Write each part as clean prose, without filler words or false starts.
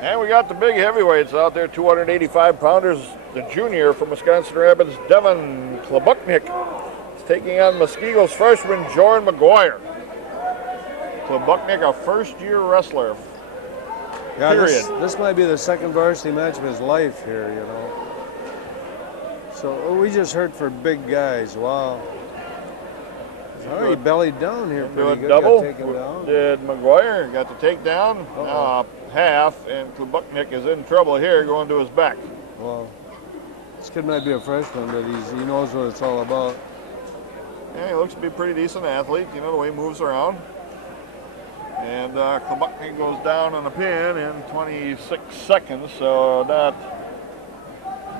And we got the big heavyweights out there, 285-pounders. The junior from Wisconsin Rapids, Devin Klobuknik, is taking on Muskego's freshman, Jordan McGuire. Klobuknik, a first-year wrestler. Yeah, this might be the second varsity match of his life here, you know. So we just heard for big guys. Wow. Oh, he bellied down here pretty good. Double. Got taken down. Did McGuire got the takedown? Half, and Klobuknik is in trouble here, going to his back. Well, this kid might be a freshman, but he knows what it's all about. Yeah, he looks to be a pretty decent athlete. You know, the way he moves around. And Klobuknik goes down on a pin in 26 seconds, so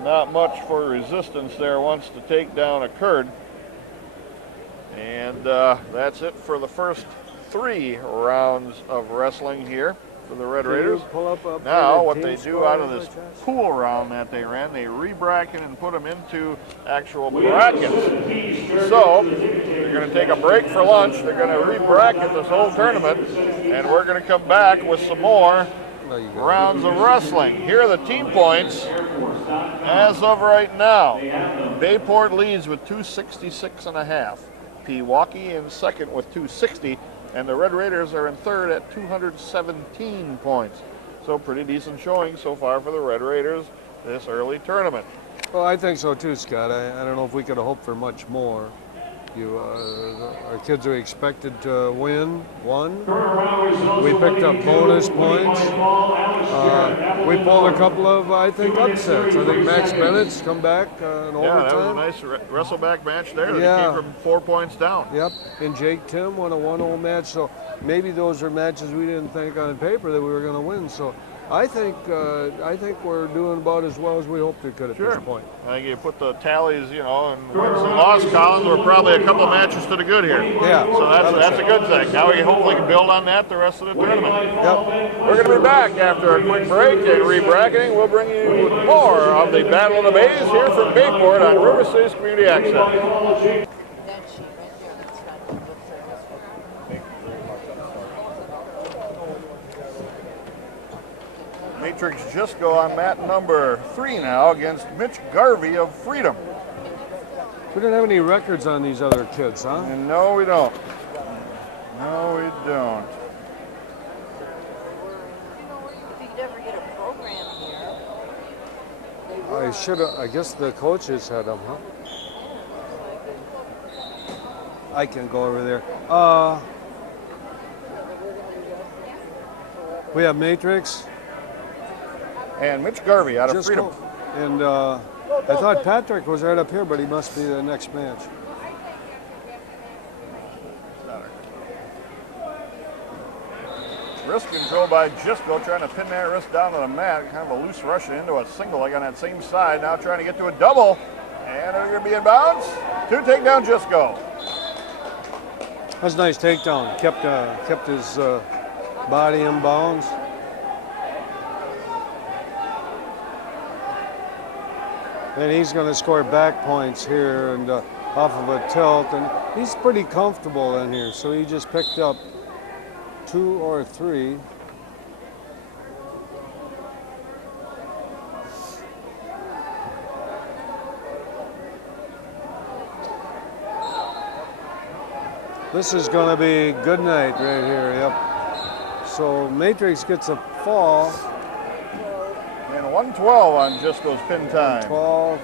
not much for resistance there once the takedown occurred. And that's it for the first 3 rounds of wrestling here for the Red Raiders. Now, what they do out of this pool round that they ran, they re-bracket and put them into actual brackets. So, they're going to take a break for lunch. They're going to re-bracket this whole tournament, and we're going to come back with some more rounds of wrestling. Here are the team points as of right now. Bayport leads with 266.5. Pewaukee in second with 260. And the Red Raiders are in third at 217 points. So pretty decent showing so far for the Red Raiders this early tournament. Well, I think so too, Scott. I don't know if we could have hoped for much more. Our kids are expected to win one. We picked up bonus points. We pulled a couple of, I think, upsets. I think Max Bennett's come back in overtime. Yeah, that was a nice wrestleback match there. They came from 4 points down. Yep, and Jake Tim won a 1-0 match. So maybe those are matches we didn't think on paper that we were going to win. So I think we're doing about as well as we hoped we could at this point. I think you put the tallies, you know, and wins and loss columns. We're probably a couple of matches to the good here. Yeah. So that's a good thing. Now we hopefully can build on that the rest of the tournament. Yep. We're going to be back after a quick break and re-bracketing. We'll bring you more of the Battle of the Bays here from Bayport on River City's Community Access. Matrix Jisco on mat number 3 now against Mitch Garvey of Freedom. We don't have any records on these other kids, huh? And no, we don't. No, we don't. If you could ever get a program here. I should have. I guess the coaches had them, huh? I can go over there. We have Matrix. And Mitch Garvey out of Freedom. And I thought Patrick was right up here, but he must be the next match. Wrist control by Jisco, trying to pin that wrist down to the mat. Kind of a loose rush into a single leg on that same side. Now trying to get to a double. And they're going to be in bounds. 2 takedown Jisco. That's a nice takedown. Kept his body in bounds. And he's going to score back points here and off of a tilt. And he's pretty comfortable in here. So he just picked up 2 or 3. This is going to be good night right here. Yep. So Matrix gets a fall. And 112 on Jisco's pin time. 12.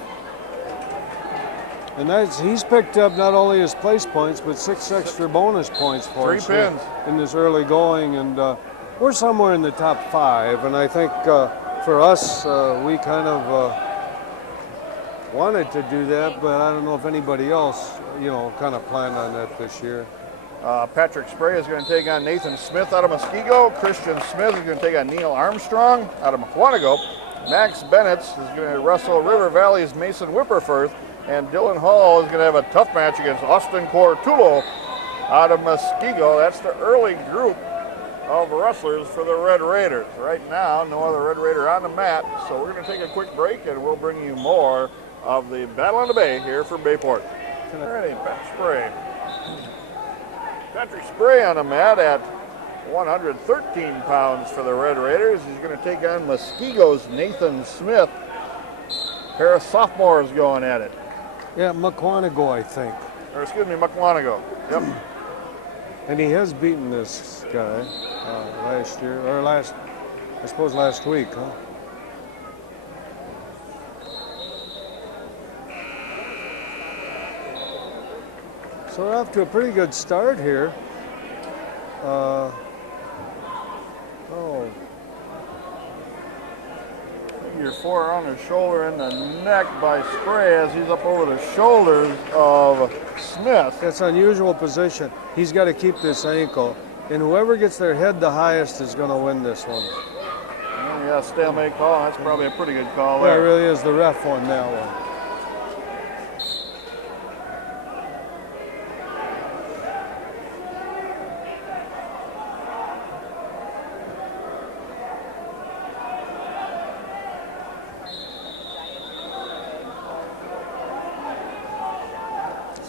And he's picked up not only his place points, but 6 extra bonus points for us 3 pins in this early going. And we're somewhere in the top 5. And I think for us, we kind of wanted to do that, but I don't know if anybody else, kind of planned on that this year. Patrick Spray is going to take on Nathan Smith out of Muskego. Christian Smith is going to take on Neil Armstrong out of Mukwonago. Max Bennett is going to wrestle River Valley's Mason Whipperfirth. And Dylan Hall is going to have a tough match against Austin Cortulo out of Muskego. That's the early group of wrestlers for the Red Raiders. Right now, no other Red Raider on the mat. So we're going to take a quick break and we'll bring you more of the Battle on the Bay here from Bayport. Alrighty, Patrick Spray. Patrick Spray on the mat at 113 pounds for the Red Raiders. He's going to take on Muskego's Nathan Smith. A pair of sophomores going at it. Yeah, McQuanago, I think. Or excuse me, McQuanago. Yep. And he has beaten this guy last year, or I suppose last week, huh? So we're off to a pretty good start here. Your four on the shoulder and the neck by Spray as he's up over the shoulders of Smith. That's an unusual position. He's got to keep this ankle, and whoever gets their head the highest is going to win this one. Yeah, stalemate call. That's probably a pretty good call Yeah, it there. really is. The ref won that one.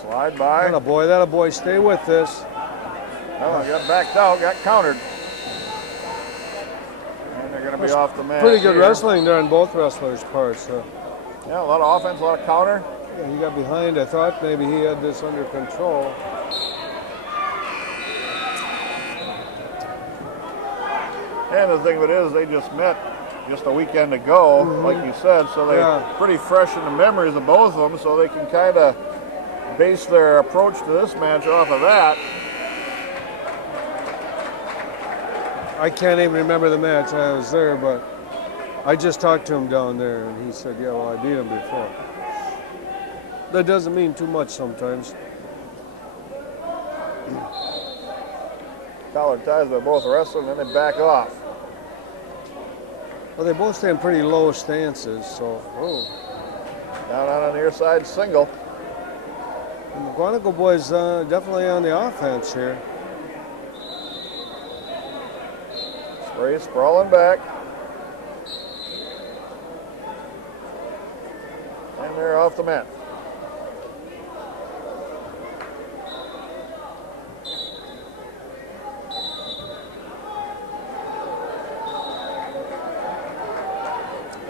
Slide by. That a boy, stay with this. Oh, I got backed out, got countered. And they're going to be off the mat. Pretty good here. wrestling there on both wrestlers' parts. Yeah, a lot of offense, a lot of counter. Yeah, he got behind. I thought maybe he had this under control. And the thing of it is, they just met just a weekend ago, like you said, so they're pretty fresh in the memories of both of them, so they can kind of base their approach to this match off of that. I can't even remember the match. I was there, but I just talked to him down there, and he said, yeah, well, I beat him before. That doesn't mean too much sometimes. Collar ties by both wrestlers, and then they back off. Well, they both stay in pretty low stances, so. Down on the near side single. And the McQuanago boys definitely on the offense here. Spray sprawling back. And they're off the mat.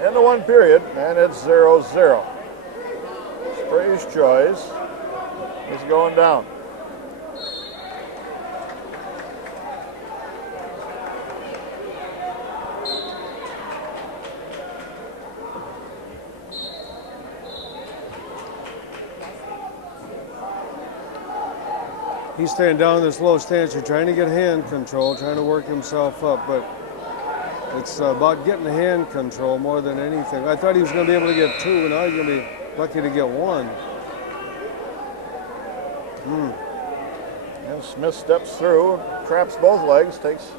End of one period, and it's 0-0. Spray's choice is going down. He's staying down in this low stance. You're trying to get hand control, trying to work himself up, but it's about getting hand control more than anything. I thought he was going to be able to get two, and now he's going to be lucky to get one. And Smith steps through, traps both legs, takes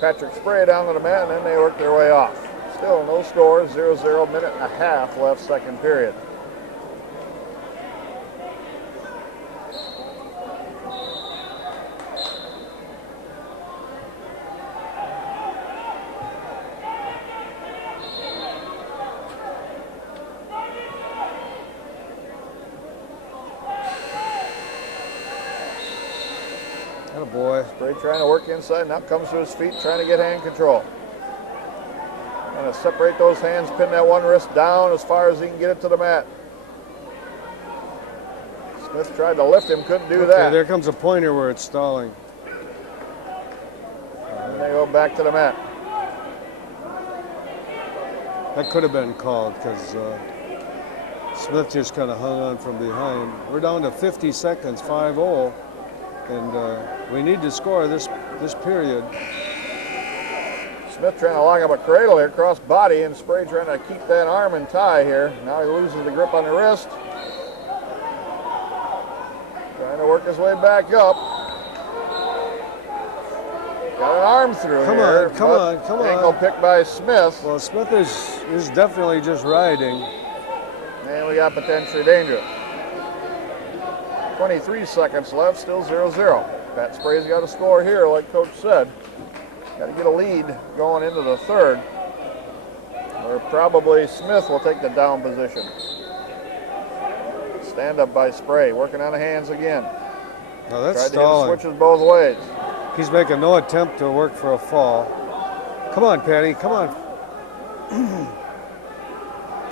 Patrick Spray down to the mat, and then they work their way off. Still no score, 0-0, minute and a half left second period. Boy. Spray trying to work inside, now comes to his feet, trying to get hand control. Trying to separate those hands, pin that one wrist down as far as he can get it to the mat. Smith tried to lift him, couldn't do that. There comes a pointer where it's stalling. And they go back to the mat. That could have been called because Smith just kind of hung on from behind. We're down to 50 seconds, 5-0. And we need to score this period. Smith trying to lock up a cradle here, cross body, and Spray trying to keep that arm in tie here. Now he loses the grip on the wrist. Trying to work his way back up. Got an arm through here. Come on. Ankle picked by Smith. Well, Smith is definitely just riding. And we got potentially dangerous. 23 seconds left, still 0-0. Pat Spray's got to score here, like Coach said. Got to get a lead going into the third. Or probably Smith will take the down position. Stand up by Spray, working on the hands again. Now that's Tried stalling. to hit switches both ways. He's making no attempt to work for a fall. Come on, Patty, come on.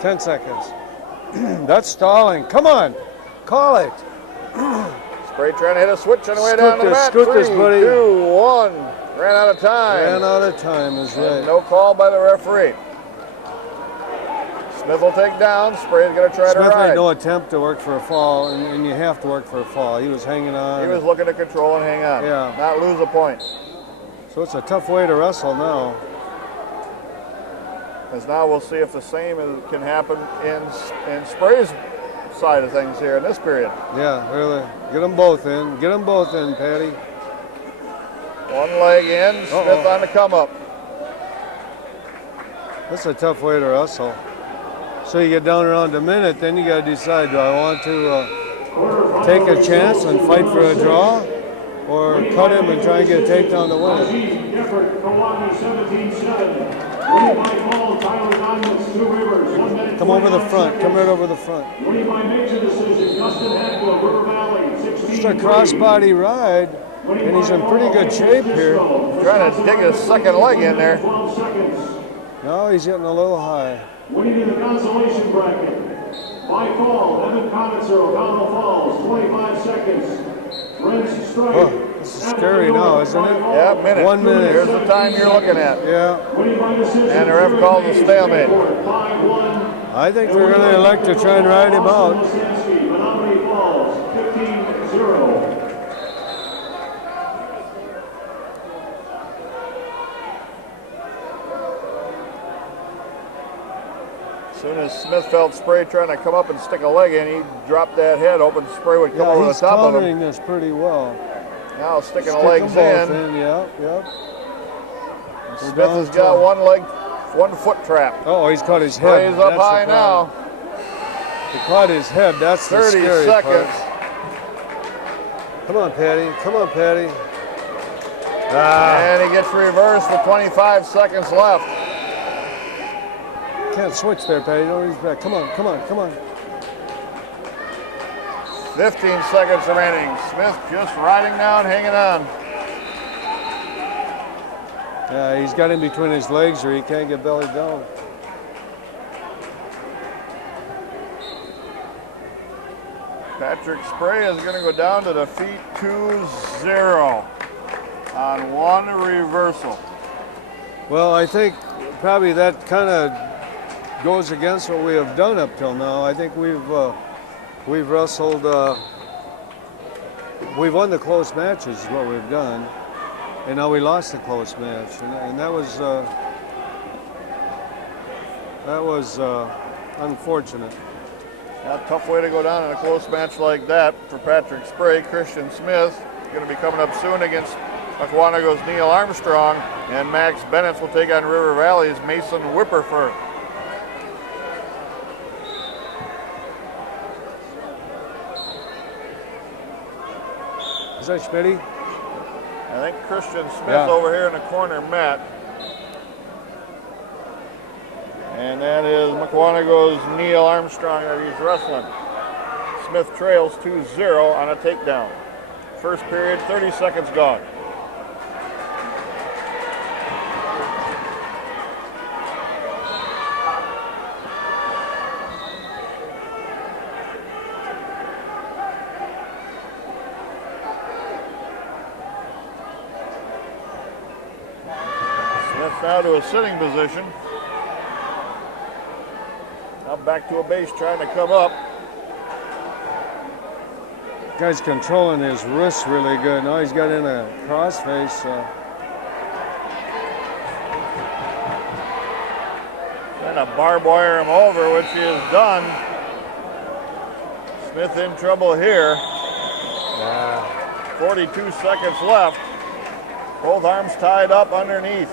10 seconds. That's stalling. Come on, call it. Spray trying to hit a switch on the way down to the mat. Scoot this, buddy. 3, 2, 1. Ran out of time. Ran out of time is right. And no call by the referee. Smith will take down. Spray's going to try to Smith ride. made no attempt to work for a fall, and you have to work for a fall. He was hanging on. He was looking to control and hang on. Yeah. Not lose a point. So it's a tough way to wrestle now. As now we'll see if the same can happen in Spray's side of things here in this period. Yeah, really. Get them both in. Get them both in, Patty. One leg in. Smith on the come up. That's a tough way to wrestle. So you get down around a minute, then you got to decide, do I want to take a chance and fight for a draw, or cut him and try and get a takedown to win it? Come over the front. Come right over the front. It's a crossbody ride, and he's in pretty good shape here. Trying to dig his second leg in there. No, he's getting a little high. Winning in the consolation bracket. By fall, Evan Conitzer, O'Donnell Falls, 25 seconds. Reds strike. Oh, this is scary now, isn't it? Yeah, minute. 1 minute. Here's the time you're looking at. Yeah. And the ref calls a stalemate. I think they're going to elect to try and ride him out. Menominee Falls, 15-0. As soon as Smith felt Spray trying to come up and stick a leg in, he dropped that head, hoping Spray would come over the top of him. He's countering this pretty well. Now sticking the legs in. Yep. Smith has got one foot trap. Oh, he's caught his head. Spray's up high now. He caught his head. That's the 30 scary seconds. part. Come on, Patty. Come on, Patty. And he gets reversed with 25 seconds left. Can't switch there, Patty. No, he's back. Come on. 15 seconds remaining. Smith just riding down, hanging on. Yeah, he's got him between his legs or he can't get belly down. Patrick Spray is going to go down to defeat 2-0 on one reversal. Well, I think probably that kind of goes against what we have done up till now. I think we've wrestled, we've won the close matches is what we've done, and now we lost the close match, and that was unfortunate. A tough way to go down in a close match like that for Patrick Spray. Christian Smith is going to be coming up soon against Aquanago's Neil Armstrong, and Max Bennett will take on River Valley's Mason Whipperford. Is that Schmitty? I think Christian Smith over here in the corner, Matt. And that is McWanago's Neil Armstrong that he's wrestling. Smith trails 2-0 on a takedown. First period, 30 seconds gone. Smith now to a sitting position. Now back to a base, trying to come up. Guy's controlling his wrists really good. Now he's got in a crossface. Trying to barbed wire him over, which he has done. Smith in trouble here. 42 seconds left. Both arms tied up underneath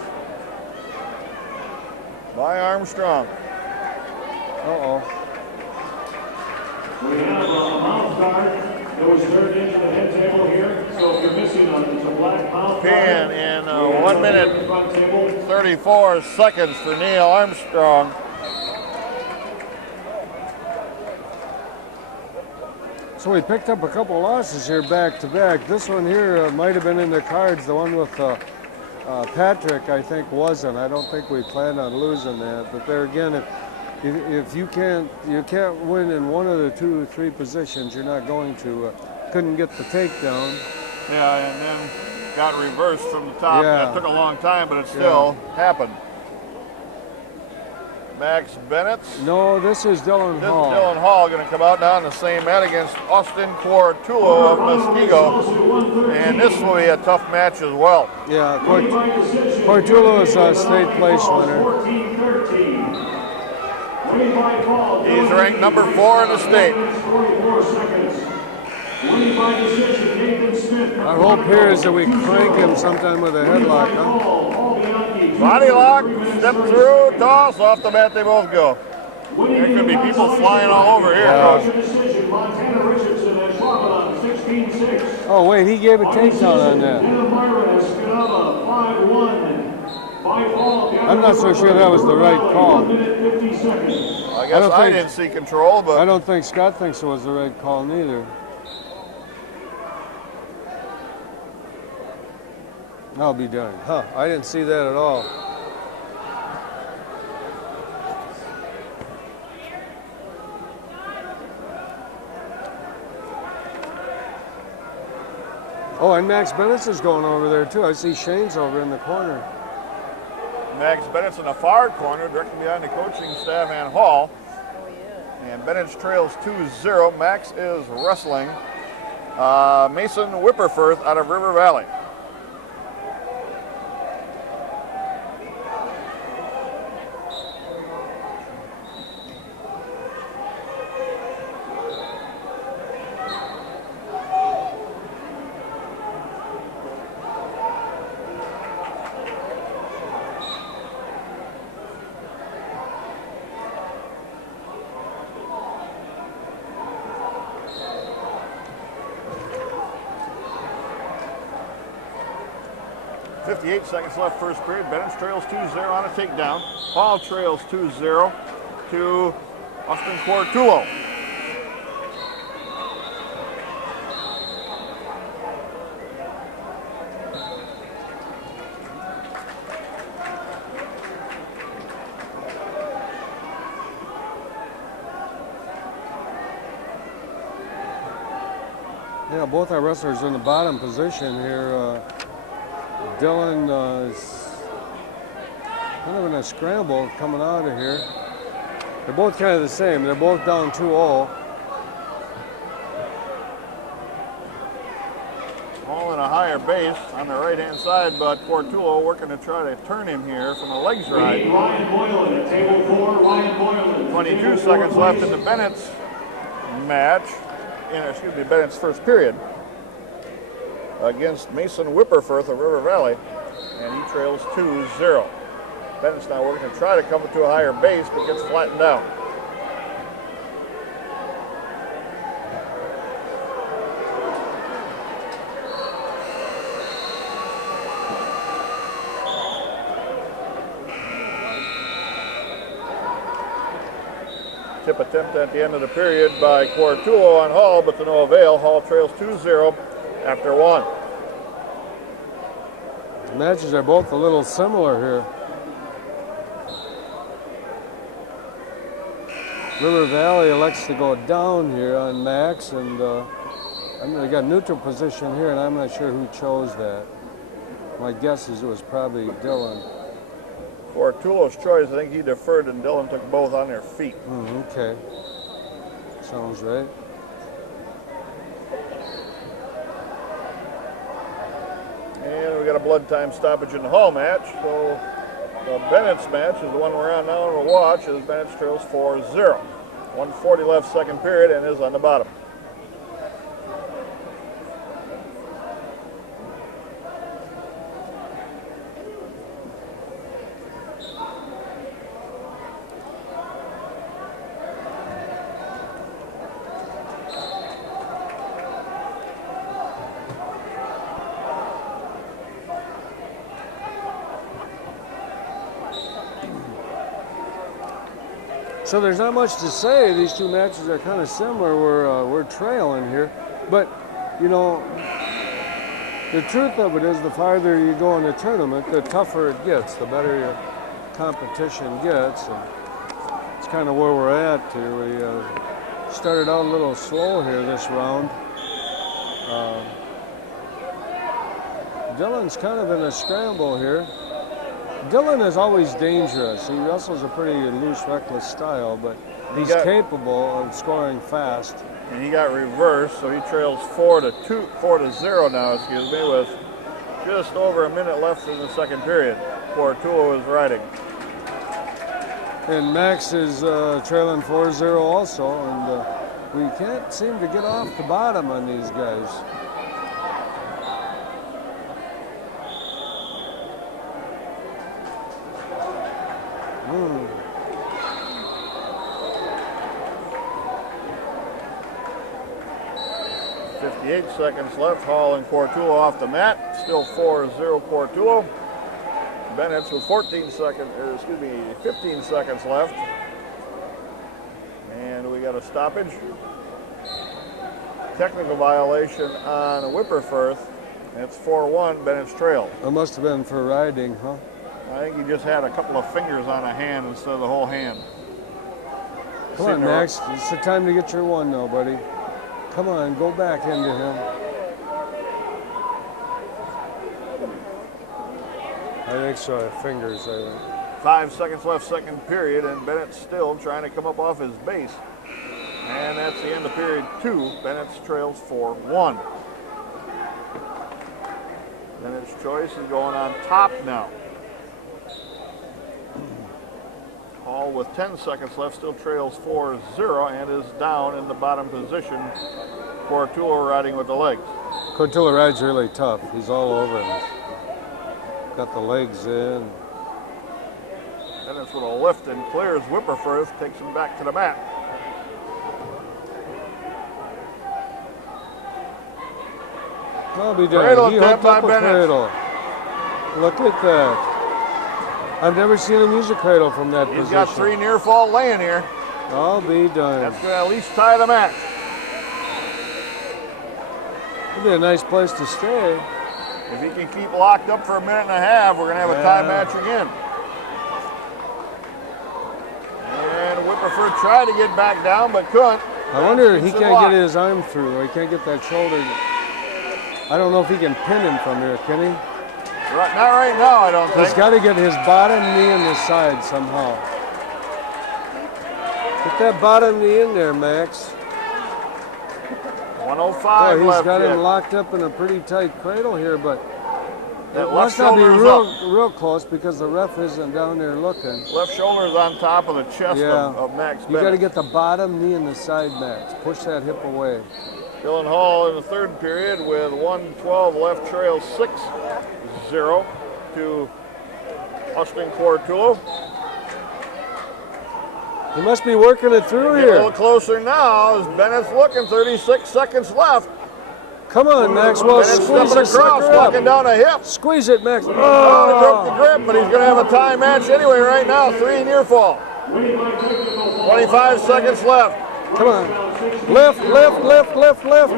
by Armstrong. Uh-oh. We have a mouth guard that was turned into the head table here. So if you're missing one, it's a black mouth guard. Pin in 1 minute 34 seconds for Neil Armstrong. So we picked up a couple losses here back to back. This one here might have been in the cards. The one with Patrick, I think, wasn't. I don't think we planned on losing that. But there again, if you can't win in one of the 2 or 3 positions, you're not going to. Couldn't get the takedown. Yeah, and then got reversed from the top. Yeah. That took a long time, but it still happened. Max Bennett. No, this is Dylan This Hall. is Dylan Hall going to come out now in the same mat against Austin Quartulo of Muskego. And this will be a tough match as well. Yeah, Quartulo is a state place winner. He's ranked number 4 in the state. Our hope here is that we crank him sometime with a headlock, huh? Body lock, step through, toss, off the mat they both go. There could be people flying all over here. Yeah. Oh wait, he gave a takedown on that. I'm not so sure that was the right call. I guess I didn't see control, but I don't think Scott thinks it was the right call neither. I'll be darned. Huh, I didn't see that at all. Oh, and Max Bennett is going over there too. I see Shane's over in the corner. Max Bennett's in the far corner, directly behind the coaching staff and Hall. Oh, yeah. And Bennett trails 2-0. Max is wrestling Mason Whipperfirth out of River Valley. Seconds left first period. Bennett trails 2-0 on a takedown. Hall trails 2-0 to Austin Quartulo. Yeah, both our wrestlers in the bottom position here. Dylan is kind of in a scramble coming out of here. They're both kind of the same. They're both down 2-0. All in a higher base on the right-hand side, but Quartulo working to try to turn him here from a legs ride. 22 seconds left in the Bennett's match. Bennett's first period against Mason Whipperfirth of River Valley, and he trails 2-0. Bennett's now working to try to come to a higher base, but gets flattened out. Tip attempt at the end of the period by Quartulo on Hall, but to no avail. Hall trails 2-0 after 1. The matches are both a little similar here. River Valley elects to go down here on Max, and they got neutral position here, and I'm not sure who chose that. My guess is it was probably Dylan. Quartulo's choice, I think he deferred, and Dylan took both on their feet. Okay. Sounds right. And we got a blood time stoppage in the Hall match. So the Bennett's match is the one we're on now and we'll watch as Bennett trails 4-0. 1:40 left second period and is on the bottom. So there's not much to say. These two matches are kind of similar. We're trailing here, but you know, the truth of it is, the farther you go in the tournament, the tougher it gets, the better your competition gets. And it's kind of where we're at here. We started out a little slow here this round. Dylan's kind of in a scramble here. Dylan is always dangerous. He wrestles a pretty loose, reckless style, but he's capable of scoring fast. And he got reversed, so he trails 4-0 now, excuse me, with just over a minute left in the second period. Portulo is riding. And Max is trailing 4-0 also, and we can't seem to get off the bottom on these guys. Mm. 58 seconds left. Hall and Portulo off the mat. Still 4-0 Portulo. Bennett's with 15 seconds left. And we got a stoppage. Technical violation on Whipperfirth. It's 4-1. Bennett's trail. It must have been for riding, huh? I think he just had a couple of fingers on a hand instead of the whole hand. Come on, Max. It's the time to get your one now, buddy. Come on, go back into him. I think so, fingers, I think. 5 seconds left, second period, and Bennett's still trying to come up off his base. And that's the end of period 2. Bennett's trails 4-1. Bennett's choice is going on top now. Hall with 10 seconds left still trails 4-0 and is down in the bottom position. Portulo riding with the legs. Portulo rides really tough. He's all over him. Got the legs in. Bennett's with a lift and clears Whipperfirth, takes him back to the mat. I'll be done. Cradle He attempt hooked up by a Bennett. cradle. Look at that. I've never seen him use a cradle from that position. He's got 3 near fall laying here. I'll be done. That's going to at least tie the match. It'd be a nice place to stay. If he can keep locked up for a minute and a half, we're going to have a tie match again. And Whipperfirth tried to get back down, but couldn't. I wonder if he can't get his arm through, or he can't get that shoulder. I don't know if he can pin him from here, can he? Not right now, I don't think. He's got to get his bottom knee in the side somehow. Get that bottom knee in there, Max. 105 Boy, he's left got yet. him locked up in a pretty tight cradle here, but That it left must not be shoulder's up. real close because the ref isn't down there looking. Left shoulder's on top of the chest Yeah. of Max You got to Bennett. get the bottom knee in the side, Max. Push that hip away. Dylan Hall in the third period with 1:12 left, trails 6-0 to Austin Portulo. He must be working it through Get a little here. closer now as Bennett's looking. 36 seconds left. Come on, Maxwell. Bennett's Squeeze stepping this across, sucker walking up. down a hip. Squeeze it, Max. Oh, he broke the grip, but he's going to have a tie match anyway right now. 3 near fall. 25 seconds left. Come on. Lift, lift, lift, lift, lift.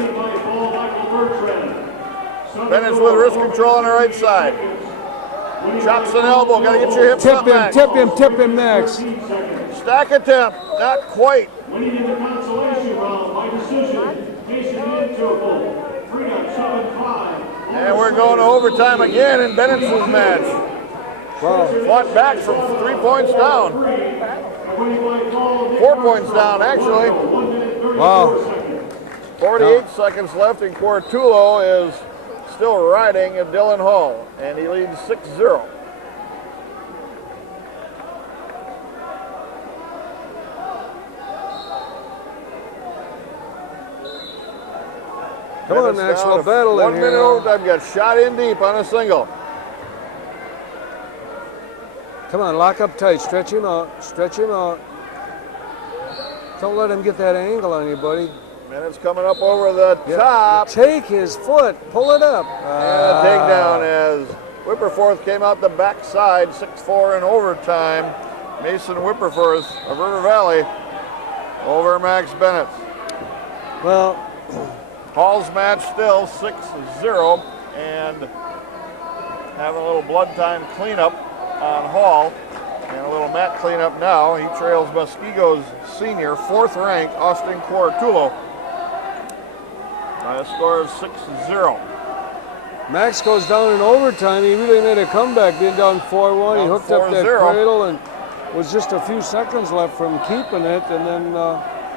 Bennett's with wrist control on the right side. Chops an elbow. Got to get your hips Tip up, him, Max. tip him, tip him, Max. Stack attempt. Not quite. Winning in the consolation round by decision, Jason Interval, 3-7-5. And we're going to overtime again in Bennett's match. Wow. Fought back from 3 points down. 4 points down, actually. Wow. 48 seconds left, and Portulo is still riding at Dylan Hall, and he leads 6-0. Come on, Maxwell, battle in 1 minute here. overtime, got shot in deep on a single. Come on, lock up tight. Stretch him out. Stretch him out. Don't let him get that angle on you, buddy. Bennett's coming up over the top. Take his foot. Pull it up. And a takedown as Whipperforth came out the backside, 6-4 in overtime. Mason Whipperforth of River Valley over Max Bennett. Well, Hall's match still 6-0, and having a little blood time cleanup on Hall, and a little mat cleanup now. He trails Muskego's senior, 4th ranked Austin Quartulo by a score of 6-0. Max goes down in overtime. He really made a comeback, being down 4-1. He hooked up that cradle and was just a few seconds left from keeping it, and then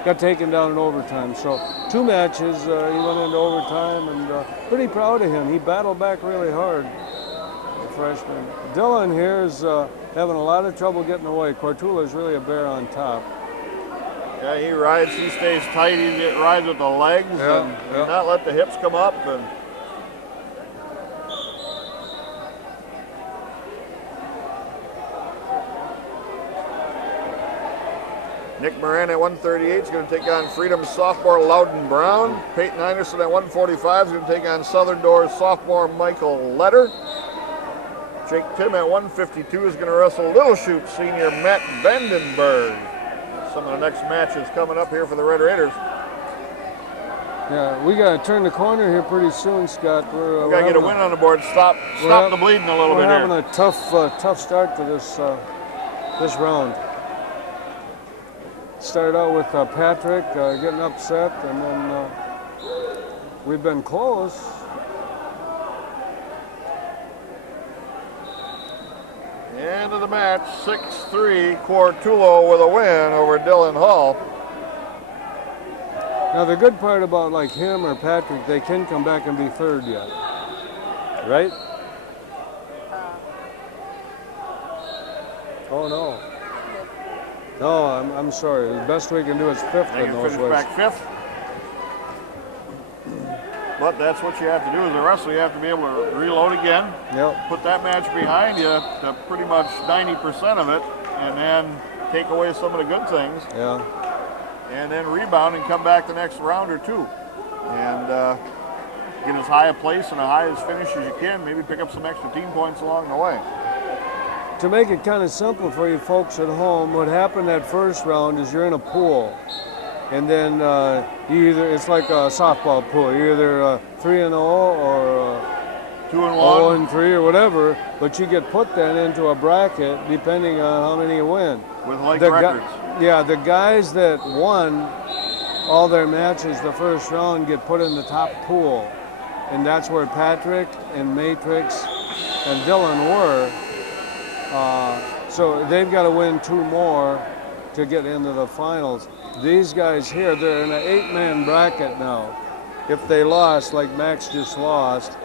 got taken down in overtime. So 2 matches, he went into overtime, and pretty proud of him. He battled back really hard, the freshman. Dylan here is having a lot of trouble getting away. Quartulo is really a bear on top. Yeah, he rides, he stays tight, he rides with the legs, and does not let the hips come up. And Nick Moran at 138 is going to take on Freedom's sophomore Loudon Brown. Peyton Anderson at 145 is going to take on Southern Doors sophomore Michael Letter. Jake Tim at 152 is going to wrestle Little Chute senior Matt Vandenberg. Some of the next matches coming up here for the Red Raiders. Yeah, we got to turn the corner here pretty soon, Scott. We got to get a win on the board. Stop the bleeding a little bit here. We're having a tough start to this round. Started out with Patrick getting upset, and then we've been close. End of the match, 6-3, Quartulo with a win over Dylan Hall. Now the good part about like him or Patrick, they can come back and be third yet, right? Oh no. No, I'm sorry. The best we can do is 5th in those ways. Back 5th. But that's what you have to do as a wrestler. You have to be able to reload again. Yep. Put that match behind you to pretty much 90% of it, and then take away some of the good things. Yeah. And then rebound and come back the next round or two. And get as high a place and a high as finish as you can. Maybe pick up some extra team points along the way. To make it kind of simple for you folks at home, what happened that first round is you're in a pool, and then it's like a softball pool. You're either 3-0 or 2-1, 0-3 or whatever, but you get put then into a bracket depending on how many you win. With like records. The guys that won all their matches the first round get put in the top pool, and that's where Patrick and Matrix and Dylan were. So they've got to win 2 more to get into the finals. These guys here, they're in an 8-man bracket now. If they lost, like Max just lost,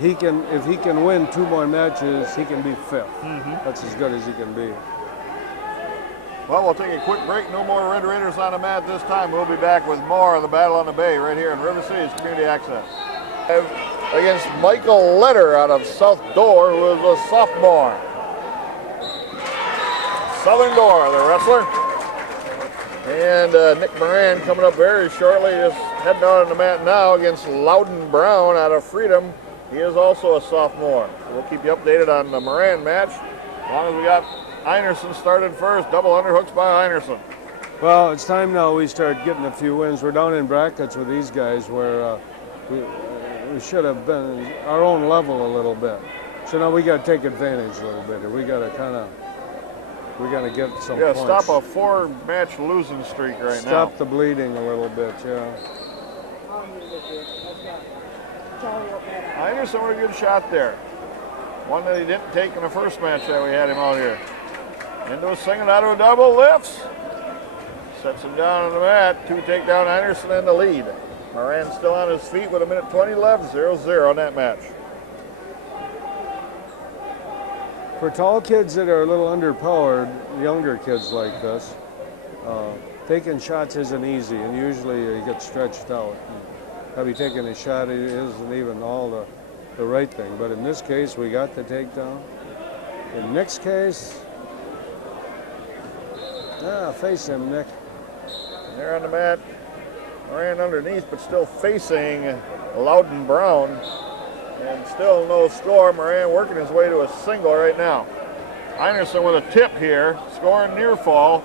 if he can win 2 more matches, he can be 5th. Mm-hmm. That's as good as he can be. Well, we'll take a quick break. No more Red Raiders on the mat this time. We'll be back with more of the Battle on the Bay right here in River City's Community Access. Against Michael Letter out of South Door, who is a sophomore. Southern Door, the wrestler. And Nick Moran coming up very shortly, just heading out on the mat now against Loudon Brown out of Freedom. He is also a sophomore. We'll keep you updated on the Moran match. As long as we got Einerson started first, double underhooks by Einerson. Well, it's time now we start getting a few wins. We're down in brackets with these guys where we should have been our own level a little bit. So now we got to take advantage a little bit. We got to get some points. Stop a 4-match losing streak right now. Stop the bleeding a little bit, Einerson with a good shot there. One that he didn't take in the first match that we had him out here. Into a single, out of a double, lifts. Sets him down on the mat. 2 takedown, Einerson in the lead. Moran still on his feet with 1:20 left, 0-0 on that match. For tall kids that are a little underpowered, younger kids like this, taking shots isn't easy, and usually you get stretched out. Probably taking a shot isn't even all the right thing, but in this case, we got the takedown. In Nick's case, face him, Nick. There on the mat, Moran underneath, but still facing Loudon Brown. And still no score. Moran working his way to a single right now. Einerson with a tip here, scoring near fall.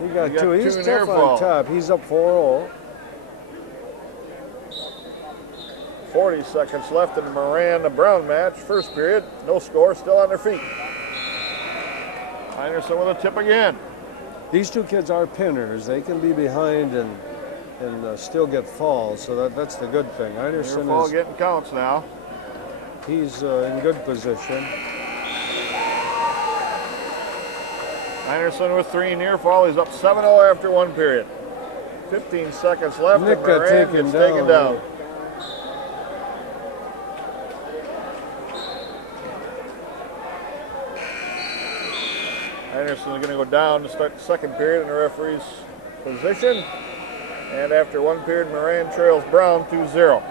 He got two. He's two near tough fall. on top. He's up 4-0. 40 seconds left in the Moran-Brown match. First period, no score, still on their feet. Einerson with a tip again. These two kids are pinners. They can be behind and still get falls, so that's the good thing. Einerson Near fall is getting counts now. he's in good position. Einerson with 3 near fall. He's up 7-0 after 1 period. 15 seconds left. Nick and got Moran taken gets taken down. Einerson's going to go down to start the second period in the referee's position. And after 1 period, Moran trails Brown 2-0.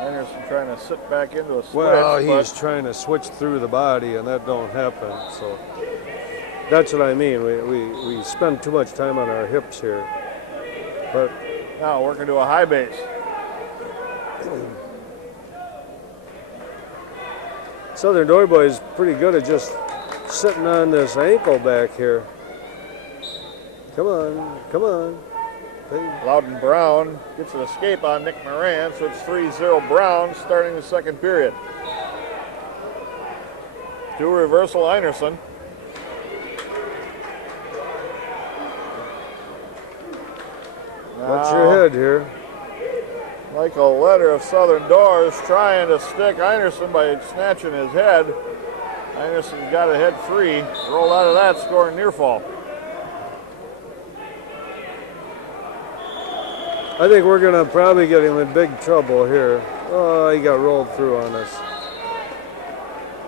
Einerson trying to sit back into a switch. Well, he's trying to switch through the body, and that don't happen. So that's what I mean. We spend too much time on our hips here. But now working to a high base. Southern Door Boy is pretty good at just sitting on this ankle back here. Come on, come on. Hey. Loudon Brown gets an escape on Nick Moran, so it's 3-0 Brown starting the second period. Do reversal Einerson. Watch your head here. Michael Letter of Southern Door is trying to stick Einerson by snatching his head. Einerson's got a head free. Rolled out of that, scoring near fall. I think we're going to probably get him in big trouble here. Oh, he got rolled through on us.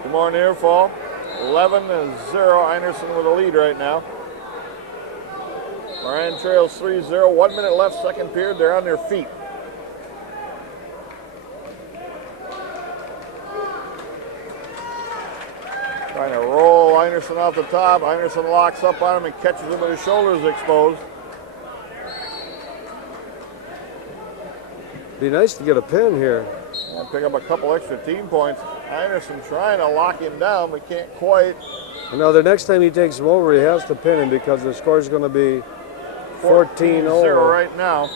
2 more near fall. 11-0. Einerson with a lead right now. Moran trails 3-0. 1 minute left, second period. They're on their feet. Trying to roll Einerson off the top. Einerson locks up on him and catches him with his shoulders exposed. Be nice to get a pin here. And pick up a couple extra team points. Einerson trying to lock him down, but can't quite. Now the next time he takes him over, he has to pin him because the score is going to be 14-0 right now.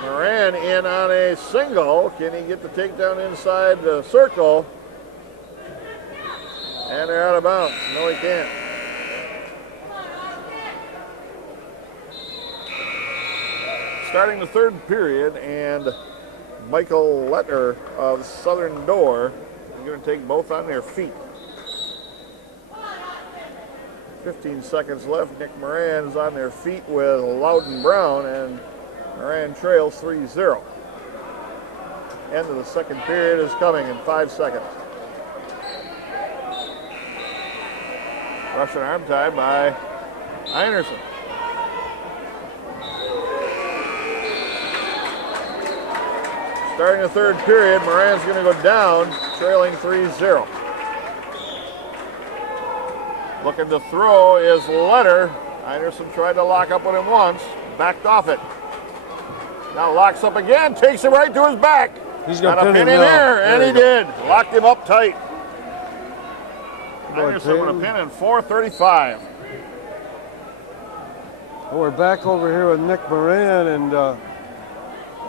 Moran in on a single. Can he get the takedown inside the circle? And they're out of bounds. No, he can't. Starting the third period, and Michael Letter of Southern Door is going to take both on their feet. 15 seconds left. Nick Moran's on their feet with Loudon Brown, and Moran trails 3-0. End of the second period is coming in 5 seconds. Russian arm tie by Einerson. Starting the third period, Moran's going to go down, trailing 3-0. Looking to throw is Letter. Einerson tried to lock up with him once, backed off it. Now locks up again, takes him right to his back. He's got going a to pin pin in him here, now. and he did. Locked him up tight. Boy, Einerson with a pin in 4:35. Well, we're back over here with Nick Moran, and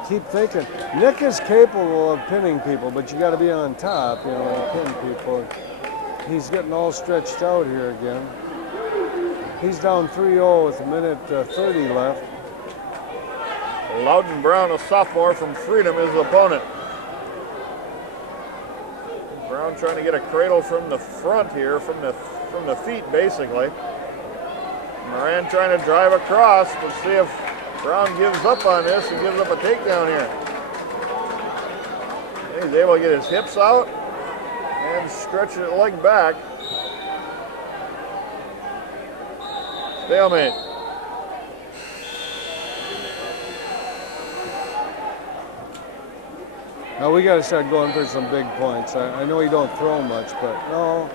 keep thinking. Nick is capable of pinning people, but you got to be on top, you know, and pin people. He's getting all stretched out here again. He's down 3-0 with a minute 30 left. Loudon Brown, a sophomore from Freedom, is the opponent. Brown trying to get a cradle from the front here, from the feet basically. Moran trying to drive across to see if Brown gives up on this and gives up a takedown here. And he's able to get his hips out and stretch his leg back. Stalemate. Now we got to start going for some big points. I know he don't throw much, but no.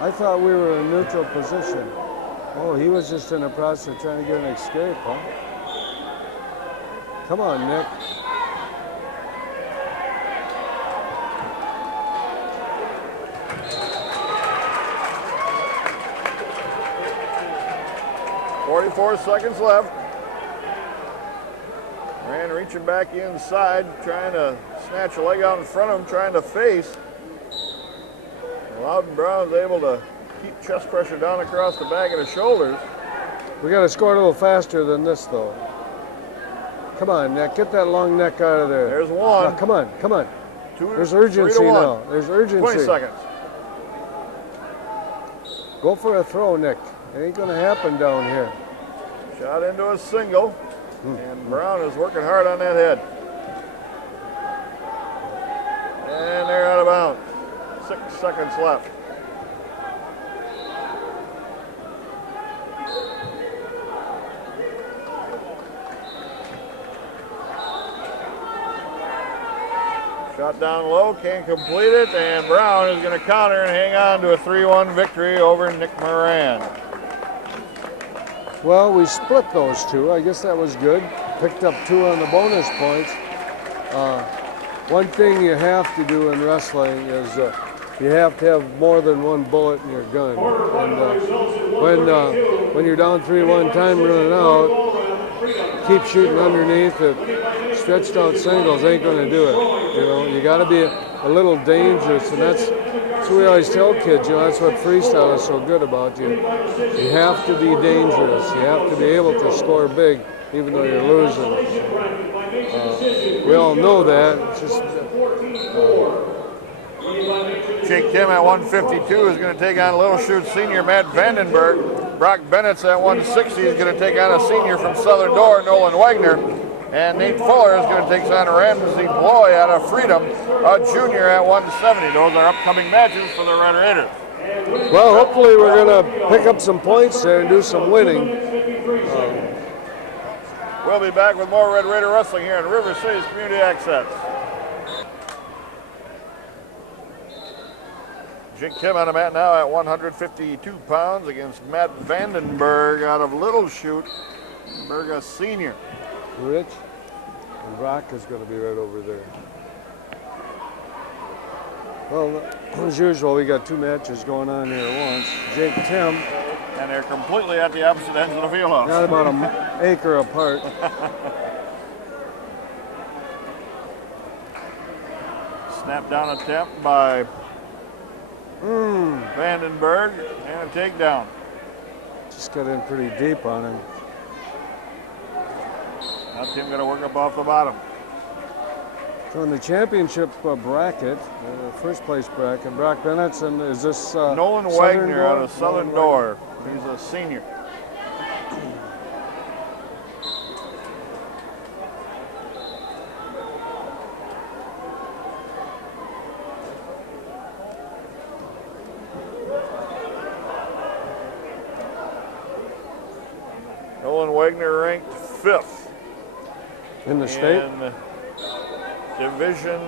I thought we were in neutral position. Oh, he was just in the process of trying to get an escape, huh? Come on, Nick. .44 seconds left. Rand reaching back inside, trying to snatch a leg out in front of him, trying to face. Loudon Brown's able to keep chest pressure down across the back of the shoulders. We got to score a little faster than this, though. Come on, Nick. Get that long neck out of there. There's one. Oh, come on, come on. There's 3 to urgency 1. now. There's urgency. 20 seconds. Go for a throw, Nick. It ain't going to happen down here. Shot into a single. And Brown is working hard on that head. And they're out of bounds. 6 seconds left. Shot down low, can't complete it, and Brown is going to counter and hang on to a 3-1 victory over Nick Moran. Well, we split those two. I guess that was good. Picked up 2 on the bonus points. One thing you have to do in wrestling is you have to have more than one bullet in your gun. And when you're down 3-1, time running out, keep shooting underneath it. Stretched out singles ain't going to do it. You know, you got to be a little dangerous, and that's what we always tell kids. You know, that's what freestyle is so good about. You have to be dangerous. You have to be able to score big, even though you're losing. We all know that. It's just Jake Tim at 152 is going to take on Little Chute senior Matt Vandenberg. Brock Bennett's at 160 is going to take on a senior from Southern Door, Nolan Wagner. And Nate Fuller is going to take on Ramsey Bloy out of Freedom, a junior at 170. Those are upcoming matches for the Red Raiders. Well, hopefully we're going to pick up some points there and do some winning. We'll be back with more Red Raider Wrestling here in River City's Community Access. Jake Kim on the mat now at 152 pounds against Matt Vandenberg out of Little Chute, Berga senior. Rich and Brock is going to be right over there. Well, as usual, we got 2 matches going on here at once. Jake Tim. And they're completely at the opposite ends of the field house. Not about an acre apart. Snap down attempt by Vandenberg and a takedown. Just got in pretty deep on him. Now Tim going to work up off the bottom. So in the championship bracket, first place bracket, Brock Bennett's, and is this Nolan Wagner out of Southern Door. He's a senior. Nolan Wagner ranked 5th. In the state? Division,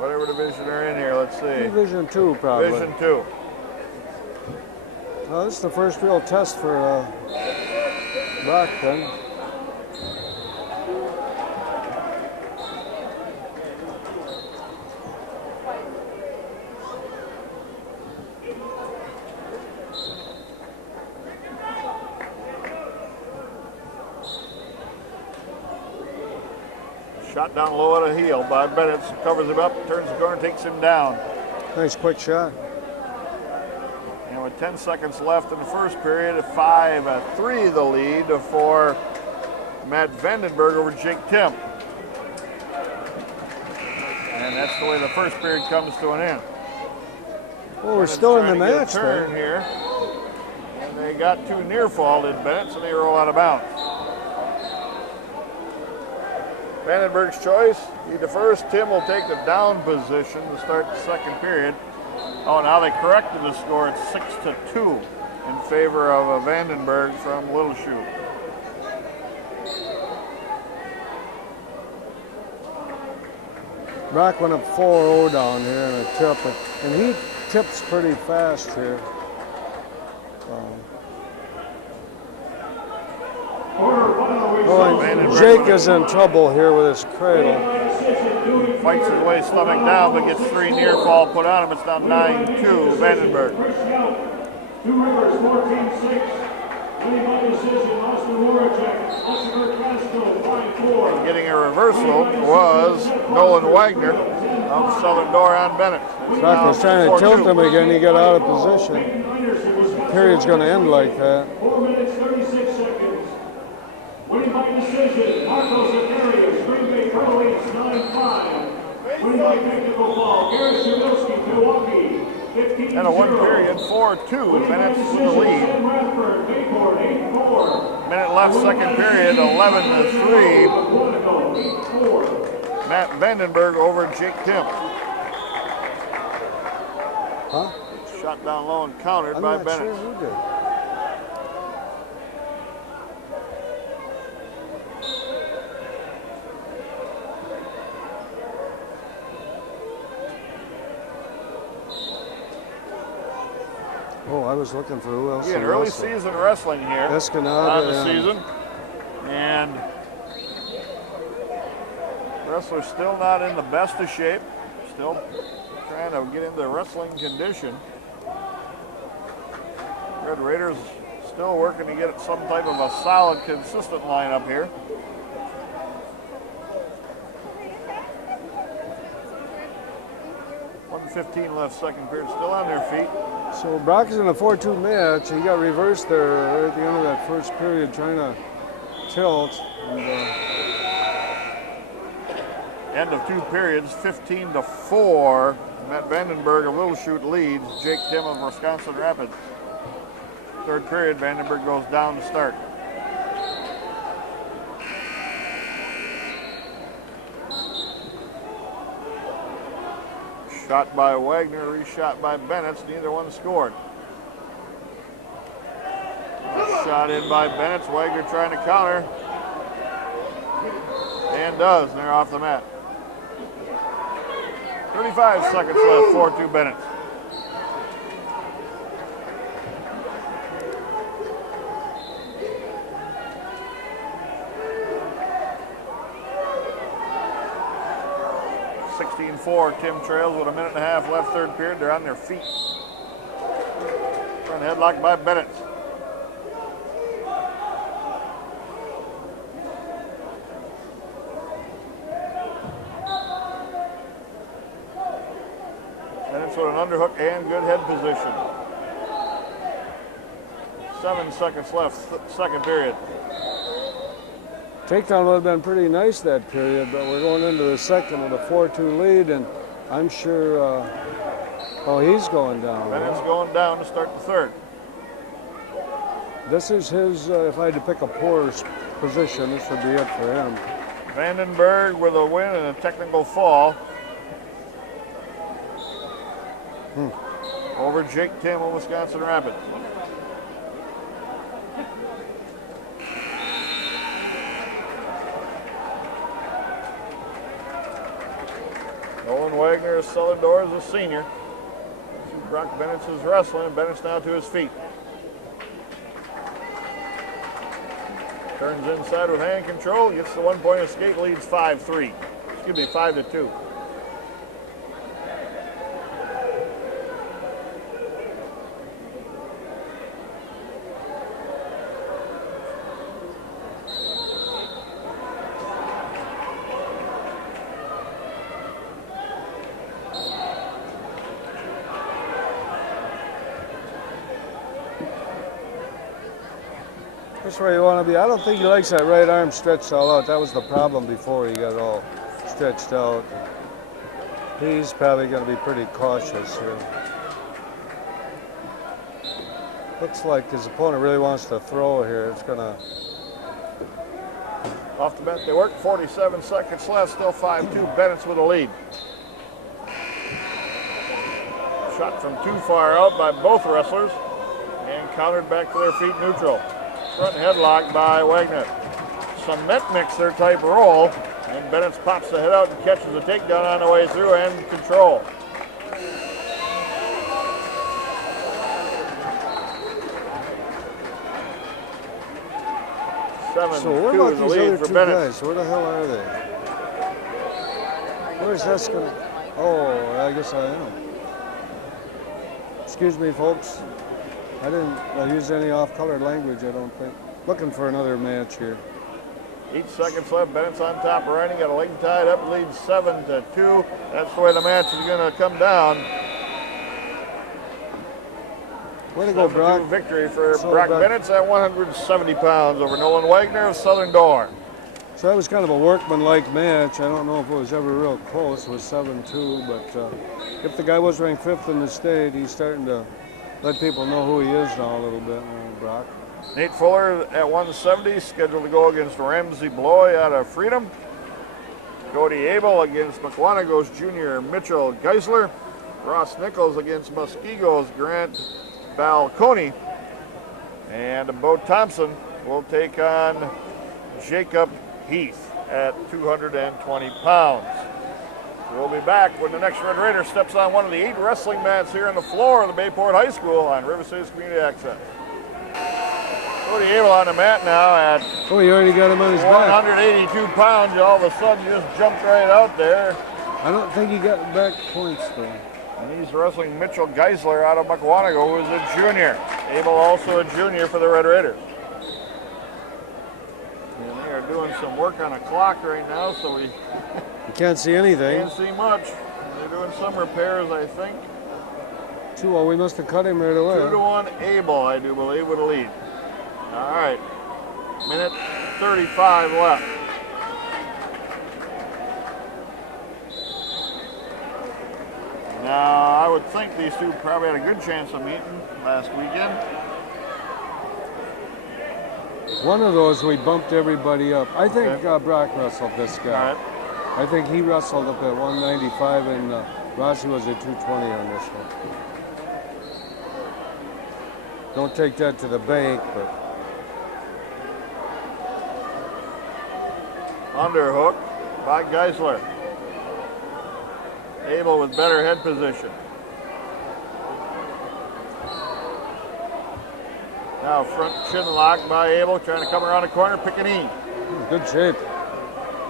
whatever division they're in here, let's see. Division 2, probably. Division 2. Well, this is the first real test for Brock then. Shot down low at a heel by Bennett, covers him up, turns the corner, takes him down. Nice quick shot. And with 10 seconds left in the first period, 5-3 the lead for Matt Vandenberg over Jake Tim. And that's the way the first period comes to an end. Well, we're still in the match turn here. And they got too near fall, did Bennett, so they roll out of bounds. Vandenberg's choice, he defers. Tim will take the down position to start the second period. Oh, now they corrected the score. It's 6-2 in favor of Vandenberg from Little Chute. Brock went up 4-0 down here in a tip, and he tips pretty fast here. Jake is in trouble here with his cradle. Fights his way stomach down, but gets 3 near fall put on him. It's now 9-2, Vandenberg. Two Rivers, 14-6. Winning by decision, Austin Warachek, Oscar Castro, 5-4. Getting a reversal was Nolan Wagner of Southern Door on Bennett. Brock was trying to tilt him again. He got out of position. The period's going to end like that. 4 minutes, 36 seconds. Winning by decision, Marcos Aquarius, Green Bay Pro Leafs, 9-5. Winning by technical fall, Garrett Shabilsky, Milwaukee. And a 1 period, 4-2. Bennett's in the lead. Minute left, second period, 11-3. Matt Vandenberg over Jake Tim. Huh? Shot down low and countered by Bennett. I'm not sure who did. Oh, I was looking for who else. We had early season wrestling here on the season. And wrestlers still not in the best of shape. Still trying to get into wrestling condition. Red Raiders still working to get some type of a solid, consistent lineup here. .1:15 left, second period, still on their feet. So Brock is in a 4-2 match. He got reversed there at the end of that first period, trying to tilt. And, end of 2 periods, 15-4. Matt Vandenberg of Little Chute leads Jake Tim of Wisconsin Rapids. Third period, Vandenberg goes down to start. Shot by Wagner, reshot by Bennett. Neither one scored. Shot in by Bennett. Wagner trying to counter. And does. And they're off the mat. 35 seconds left. 4-2 Bennett. Tim trails with a minute and a half left, third period. They're on their feet. Front headlock by Bennett. Bennett's with an underhook and good head position. 7 seconds left, second period. Takedown would have been pretty nice that period, but we're going into the second with a 4-2 lead, and I'm sure, he's going down. Bennett's going down to start the third. This is his, if I had to pick a poor position, this would be it for him. Vandenberg with a win and a technical fall. Over Jake Tim of Wisconsin Rapids. Nolan Wagner of Southern Door is a senior. Brock Bennett's is wrestling, and Bennett's now to his feet. Turns inside with hand control, gets the 1 point escape, leads 5-3. Excuse me, 5-2. That's where you want to be. I don't think he likes that right arm stretched all out. That was the problem before he got all stretched out. He's probably going to be pretty cautious here. Looks like his opponent really wants to throw here. It's going to... Off the bench they work, 47 seconds left, still 5-2. Bennett's with a lead. Shot from too far out by both wrestlers and countered back to their feet neutral. Front headlock by Wagner. Cement mixer type roll, and Bennett pops the head out and catches the takedown on the way through and control. 7-2 So what about in the these lead other for two Bennett. guys? Where the hell are they? Where's this gonna? Oh, I guess I am. Excuse me, folks. I didn't use any off-colored language, I don't think. Looking for another match here. 8 seconds left. Bennett's on top, riding, got a leg tied up, leads 7-2. That's the way the match is going to come down. Way to go, Brock. Victory for So Brock Brock- Bennett's at 170 pounds over Nolan Wagner of Southern Door. So that was kind of a workmanlike match. I don't know if it was ever real close. It was 7-2, but if the guy was ranked 5th in the state, he's starting to let people know who he is now a little bit, Brock. Nate Fuller at 170, scheduled to go against Ramsey Bloy out of Freedom. Cody Abel against McWanago's Jr. Mitchell Geisler. Ross Nichols against Muskego's Grant Balconi. And Bo Thompson will take on Jacob Heath at 220 pounds. We'll be back when the next Red Raider steps on one of the 8 wrestling mats here on the floor of the Bayport High School on River City's Community Access. Cody Abel on the mat now at Oh, you already got him on his back. 182 pounds. All of a sudden just jumped right out there. I don't think he got back points, though. And he's wrestling Mitchell Geisler out of Mukwanago, who is a junior. Abel also a junior for the Red Raiders. And they are doing some work on a clock right now, so we You can't see anything. can't see much. They're doing some repairs, I think. 2-0, we must have cut him right away. 2-1 Abel, I do believe, with a lead. All right, minute 35 left. Now, I would think these two probably had a good chance of meeting last weekend. One of those we bumped everybody up. I think Okay. Brock wrestled this All guy. right. I think he wrestled up at 195 and Rossi was at 220 on this one. Don't take that to the bank, but Underhook by Geisler. Abel with better head position. Now front chin lock by Abel, trying to come around the corner, pick a knee. good shape.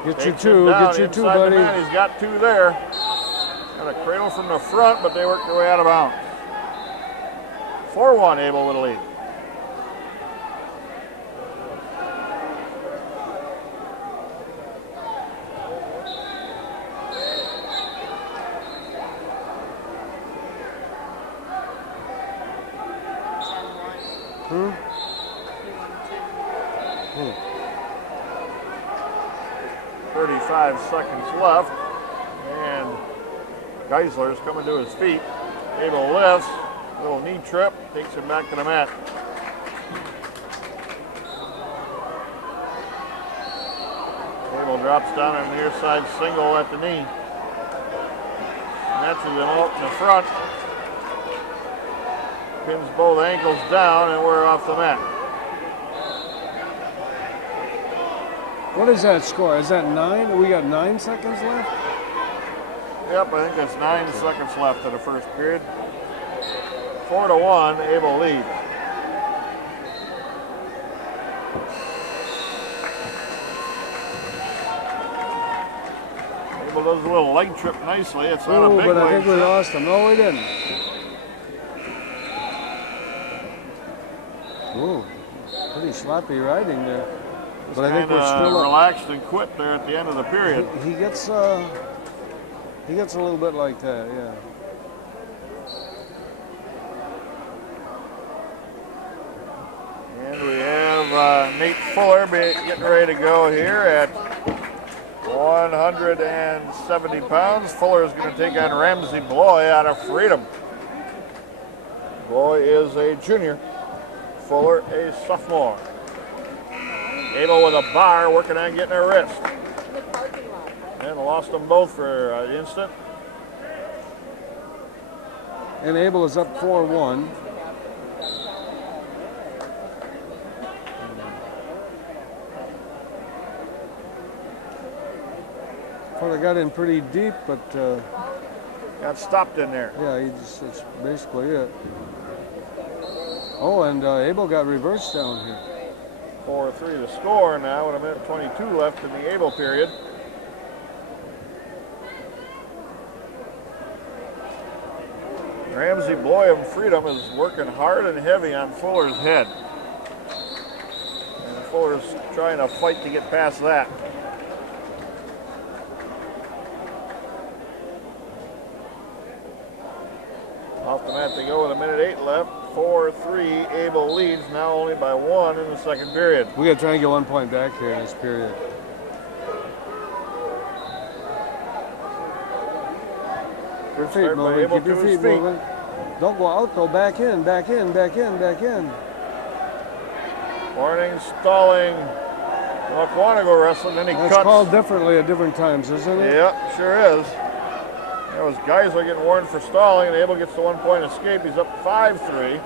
Get you Takes two, him down get you two, inside the buddy. mat. He's got 2 there. Got a cradle from the front, but they work their way out of bounds. 4-1 Abel with a lead. Hmm? 35 seconds left, and Geisler's coming to his feet. Abel lifts, little knee trip, takes him back to the mat. Abel drops down on the near side single at the knee. Snatches him out in the front. Pins both ankles down, and we're off the mat. What is that score? Is that 9? We got 9 seconds left? Yep, I think that's 9 seconds left of the first period. 4-1, Abel leads. Abel does a little leg trip nicely. It's not a Oh, big but I leg think we trip. lost him. No, we didn't. Ooh, pretty sloppy riding there. But I think we're still up. Relaxed and quit there at the end of the period. He gets a little bit like that, yeah. And we have Nate Fuller getting ready to go here at 170 pounds. Fuller is going to take on Ramsey Bloy out of Freedom. Bloy is a junior. Fuller a sophomore. Abel with a bar working on getting a wrist. And lost them both for an instant. And Abel is up 4-1. Fuller got in pretty deep, but Got stopped in there. yeah, that's basically it. Oh, and Abel got reversed down here. 4-3 the score now with 1:22 left in the Able period. Ramsey Bloyham Freedom is working hard and heavy on Fuller's head. And Fuller's trying to fight to get past that. Off the mat they go with 1:08 left. 4-3, Able leads now only by 1 in the second period. We got to try and get 1 point back here in this period. Your feet moving, keep your feet moving. Don't go out though, back in, back in, back in, back in. Warning, stalling. Mukwanago wrestling, then he cuts. It's called differently at different times, isn't it? Yeah, sure is. There was Geisler getting warned for stalling, and Able gets the 1 point escape. He's up 5-3.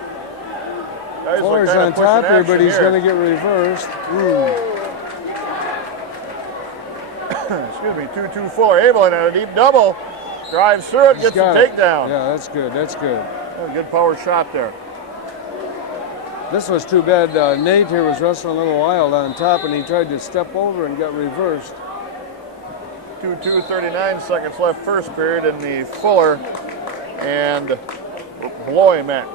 Fuller's on top here, but he's going to get reversed. Excuse me, 2-2 Fuller. Able in a deep double. Drives through it, gets the takedown. Yeah, that's good, that's good. A good power shot there. This was too bad. Nate here was wrestling a little wild on top, and he tried to step over and got reversed. 2-2, 39 seconds left first period in the Fuller and Bloy match.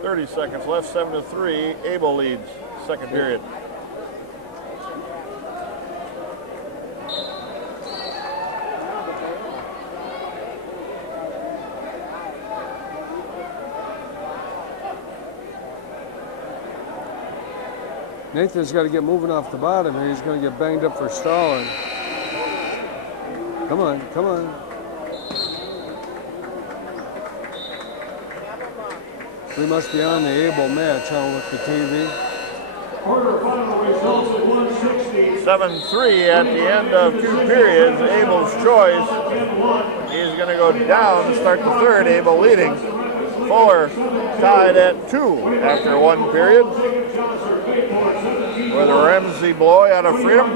30 seconds left, 7-3. Able leads second period. Nathan's got to get moving off the bottom here. He's going to get banged up for stalling. Come on, come on. We must be on the Able match, huh, with the TV. Quarterfinal results at 160. 7-3 at the end of 2 periods. Able's choice. He's going to go down to start the third. Able leading. Fuller tied at 2 after 1 period. With Ramsey Bloy out of Freedom.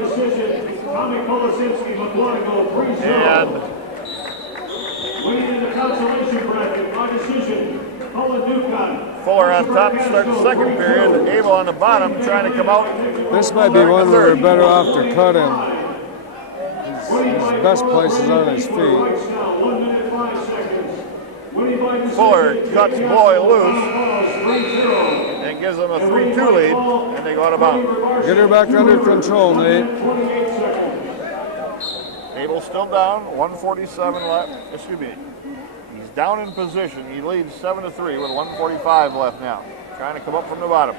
And Fuller on top to start the second period. Able on the bottom trying to come out. This might be one where we're better off to cut him. His best place is on his feet. Fuller cuts Bloy loose and gives them a 3-2 lead, and they go out of bounds. Get her back under control, Nate. Able still down, 147 left. Excuse me. He's down in position. He leads 7-3 with 145 left now. Trying to come up from the bottom.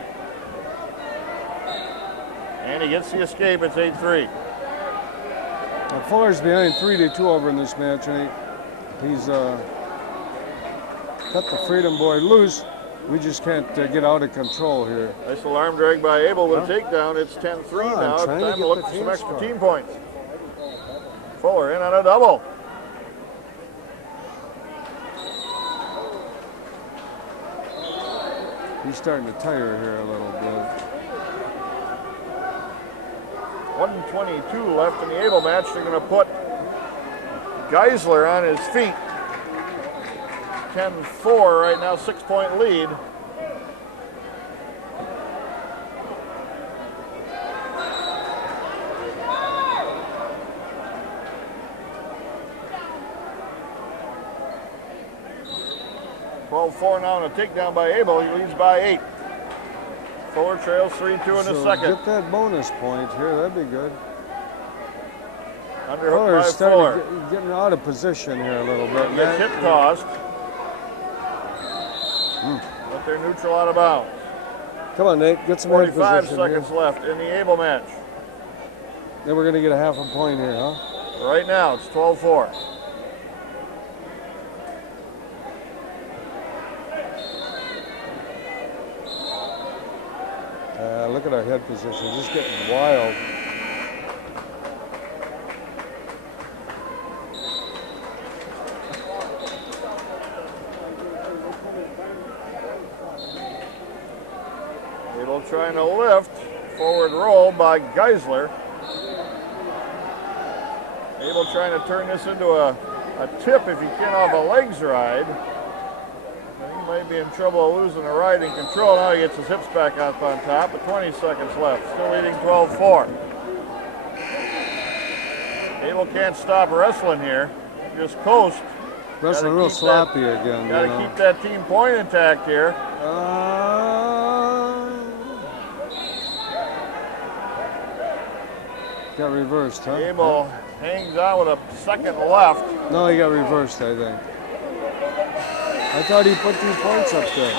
And he gets the escape. It's 8-3. Now Fuller's behind 3-2 over in this match, and he's cut the Freedom Boy loose. We just can't get out of control here. Nice little arm drag by Able with a takedown. It's 10-3 now. It's time to look for some extra team points. Fuller in on a double. He's starting to tire here a little bit. 122 left in the Able match. They're going to put Geisler on his feet. 10-4 right now, 6-point lead. Four now and a takedown by Able. He leads by 8. Fuller trails 3-2 in the second. Get that bonus point here. That'd be good. Underhook by Fuller. Getting out of position here a little bit. He gets hip tossed. But they're neutral out of bounds. Come on, Nate. Get some head position. 45 seconds left in the Able match. Then we're going to get a half a point here, huh? Right now, it's 12-4. Look at our head position, just getting wild. Able trying to lift. Forward roll by Geisler. Able trying to turn this into a tip if he can off a legs ride. He's might be in trouble of losing the riding control. Now he gets his hips back up on top, but 20 seconds left. Still leading 12-4. Abel can't stop wrestling here. Just coast. Wrestling real sloppy again. Got to keep that team point intact here. Got reversed, huh? Abel hangs on with a second left. No, he got reversed, I think. I thought he put 2 points up there.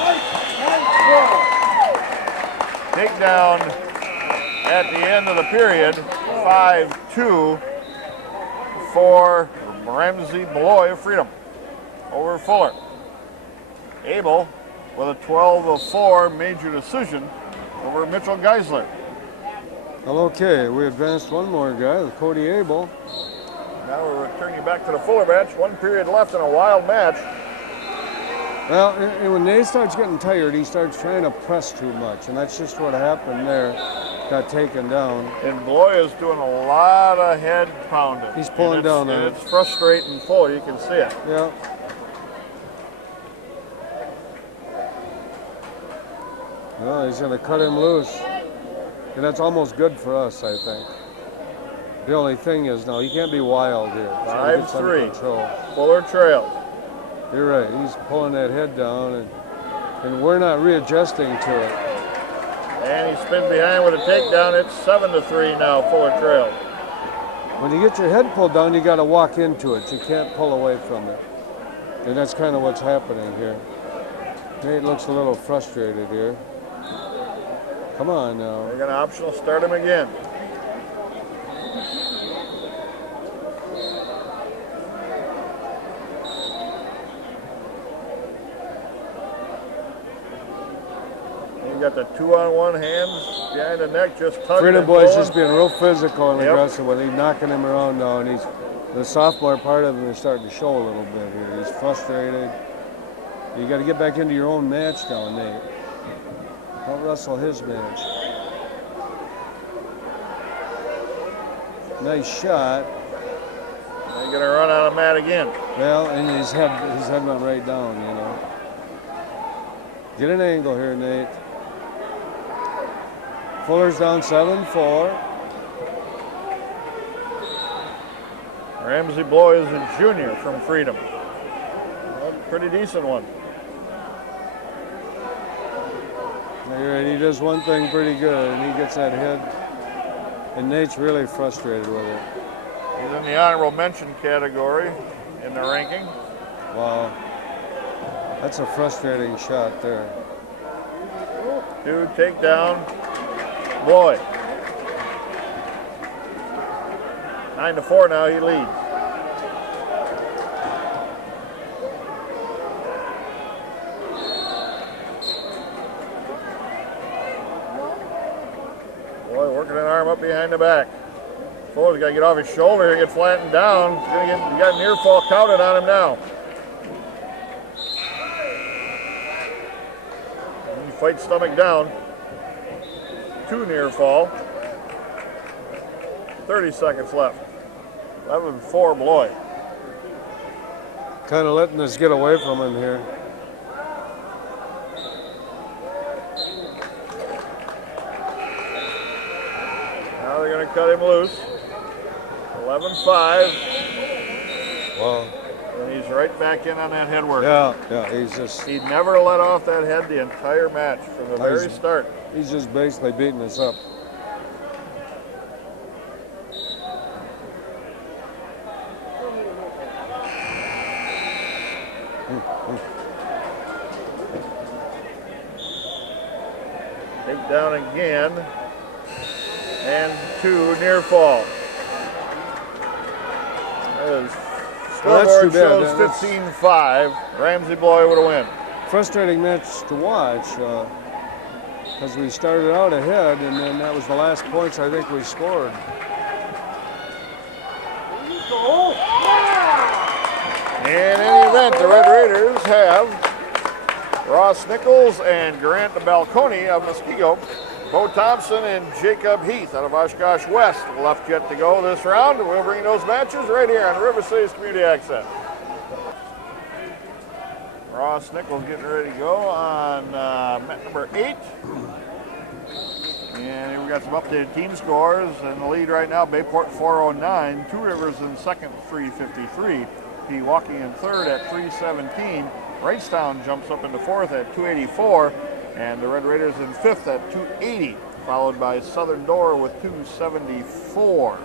Takedown at the end of the period, 5-2 for Ramsey Beloy of Freedom over Fuller. Abel with a 12-4 major decision over Mitchell Geisler. Well, okay, we advanced one more guy, Cody Abel. Now we're returning you back to the Fuller match. 1 period left in a wild match. Well, when Nate starts getting tired, he starts trying to press too much, and that's just what happened there. Got taken down. And Beloy is doing a lot of head pounding. He's pulling down on it. It's frustrating Fuller, you can see it. Yeah. Well, he's going to cut him loose. And that's almost good for us, I think. The only thing is, no, he can't be wild here. 5-3. Fuller trails. You're right. He's pulling that head down, and we're not readjusting to it. And he spins behind with a takedown. It's 7-3 now. Fuller trails. When you get your head pulled down, you got to walk into it. You can't pull away from it. And that's kind of what's happening here. Nate looks a little frustrated here. Come on now. They're going to optional start him again. You got the 2-on-1 hands behind the neck, just tugging. Freedom Boy's just being real physical and Yep. aggressive with him, knocking him around now. And the sophomore part of him is starting to show a little bit here. He's frustrated. You got to get back into your own match now, Nate. Don't wrestle his match. Nice shot. They're going to run out of mat again. Well, and his head went right down, you know. Get an angle here, Nate. Fuller's down 7-4. Ramsey Beloy is a junior from Freedom. Well, pretty decent one. You're right, he does one thing pretty good, and he gets that head. And Nate's really frustrated with it. He's in the honorable mention category in the ranking. Wow. That's a frustrating shot there. 2 takedown. Beloy. 9-4 now, he leads. Boy, working an arm up behind the back. Fuller's got to get off his shoulder here, get flattened down. He's got near fall counted on him now. And he fights stomach down. 2 near fall. 30 seconds left. 11-4 Beloy. Kind of letting us get away from him here. Now they're going to cut him loose. 11-5. Wow. And he's right back in on that head work. Yeah, he's just... He never let off that head the entire match from the very start. He's just basically beating us up. Take down again. And 2 near fall. Scoreboard shows 15-5. Ramsey Beloy with a win. Frustrating match to watch because we started out ahead, and then that was the last points I think we scored. In any event, the Red Raiders have Ross Nichols and Grant Balconi of Muskego, Bo Thompson and Jacob Heath out of Oshkosh West left yet to go this round. We'll bring those matches right here on River City's Community Access. Ross Nichols getting ready to go on mat number 8. And here we got some updated team scores. In the lead right now, Bayport 409, Two Rivers in second, 353. Pewaukee in third at 317. Wrightstown jumps up into fourth at 284. And the Red Raiders in fifth at 280, followed by Southern Door with 274.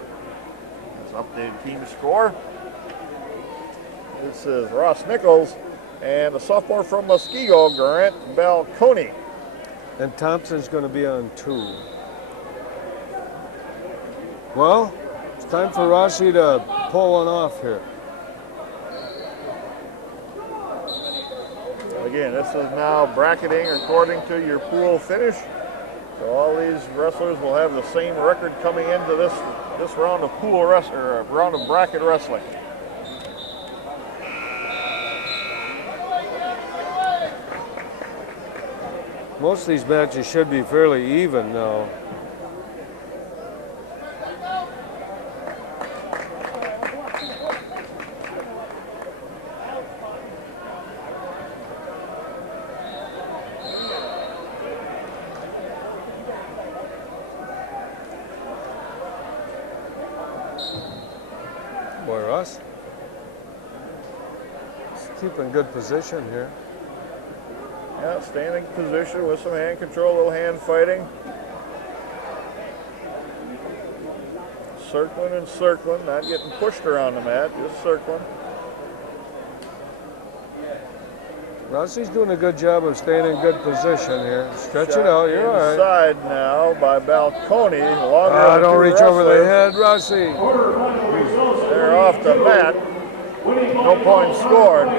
That's updated team score. This is Ross Nichols and the sophomore from Muskego, Grant Balcony. And Thompson's going to be on 2. Well, it's time for Rossi to pull one off here. Again, this is now bracketing according to your pool finish. So all these wrestlers will have the same record coming into this round of round of bracket wrestling. Most of these matches should be fairly even now. Boy, Russ. Keep in good position here. Yeah, standing position with some hand control, a little hand fighting. Circling and circling, not getting pushed around the mat, just circling. Rossi's doing a good job of staying in good position here. Stretch it out, you're all right. Inside now by Balcony. Don't reach over the head, Rossi. They're off the mat. No points scored.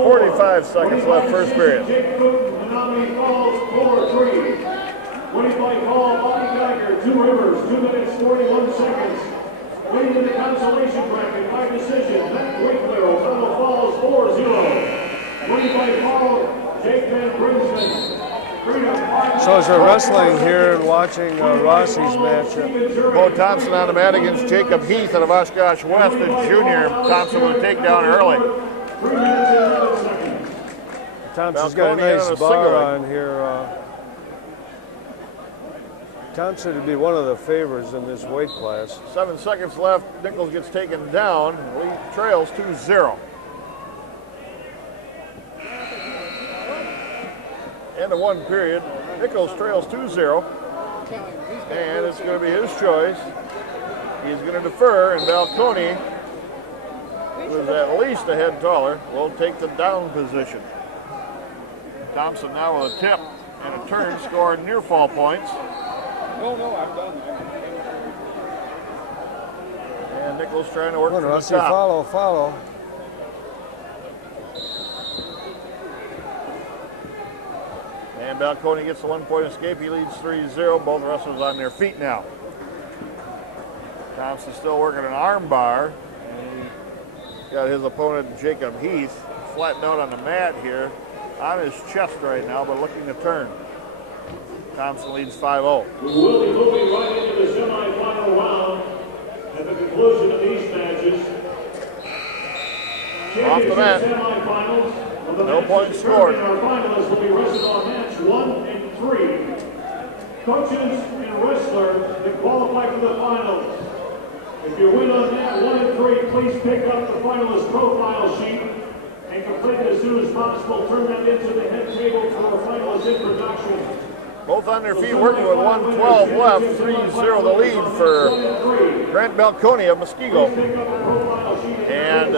45 seconds left, first period. Winning by call, Bobby Geiger, 2 Rivers, 2 minutes, 41 seconds. Winning in the consolation bracket by decision, Matt Winkler, O'Donnell Falls, 4-0. Winning by call, Jake Van Brinsman. So as we're wrestling here and watching Rossi's matchup. Bo Thompson on the mat against Jacob Heath out of Oshkosh West, the junior. Thompson with a takedown early. Thompson's got a nice bar on here. Thompson would be one of the favorites in this weight class. 7 seconds left. Nichols gets taken down. Lee trails 2-0. End of one period. Nichols trails 2-0. And it's going to be his choice. He's going to defer, and Balcony, who is at least a head taller, will take the down position. Thompson now with a tip and a turn, scoring near fall points. No, I'm done. And Nichols trying to work from the Rossi, top. follow. And Balcony gets the 1-point escape. He leads 3-0. Both wrestlers on their feet now. Thompson still working an arm bar. And he's got his opponent, Jacob Heath, flattened out on the mat here, on his chest right now, but looking to turn. Thompson leads 5-0. We will be moving right into the semifinal round at the conclusion of these matches. Off the mat. Semifinals. No points scored. Our finalists will be wrestled on match 1 and 3. Coaches and wrestler that qualify for the finals. If you win on mat 1 and 3, please pick up the finalist profile sheet and complete it as soon as possible. Turn that into the head table for a finalist introduction. Both on their feet working with 1:12 left. 3-0 the lead for Grant Balcony of Muskego. And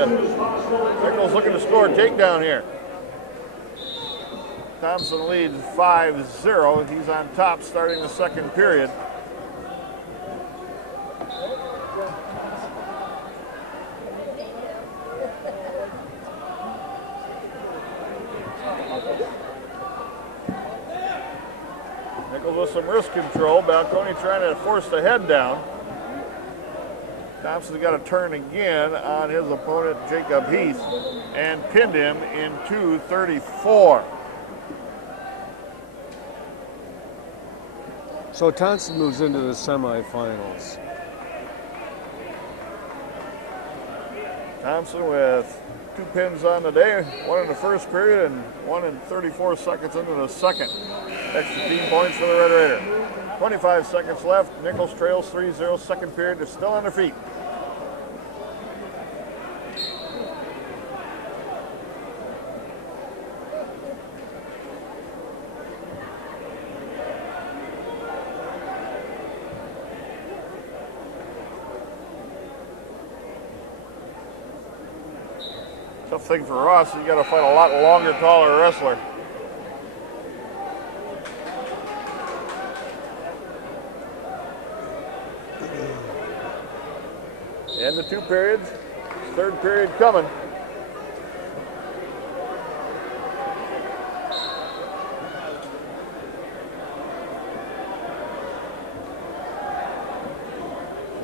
Nichols looking to score a takedown here. Thompson leads 5-0. He's on top starting the second period. Nichols with some wrist control. Balcony trying to force the head down. Thompson's got to turn again on his opponent, Jacob Heath, and pinned him in 2:34. So Thompson moves into the semifinals. Thompson with 2 pins on the day, 1 in the first period and 1 in 34 seconds into the second. Extra team points for the Red Raider. 25 seconds left. Nichols trails 3-0. Second period is still on their feet. Tough thing for Ross, you got to fight a lot longer, taller wrestler. End of 2 periods. Third period coming.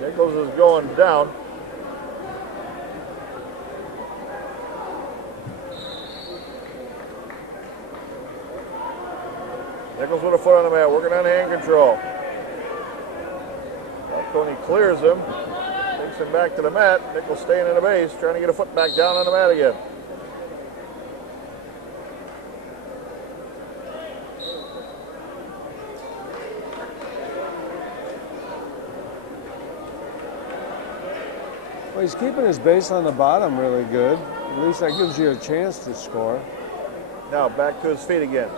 Nichols is going down. Nichols with a foot on the mat, working on hand control. Tony clears him, takes him back to the mat. Nichols staying in the base, trying to get a foot back down on the mat again. Well, he's keeping his base on the bottom really good. At least that gives you a chance to score. Now back to his feet again.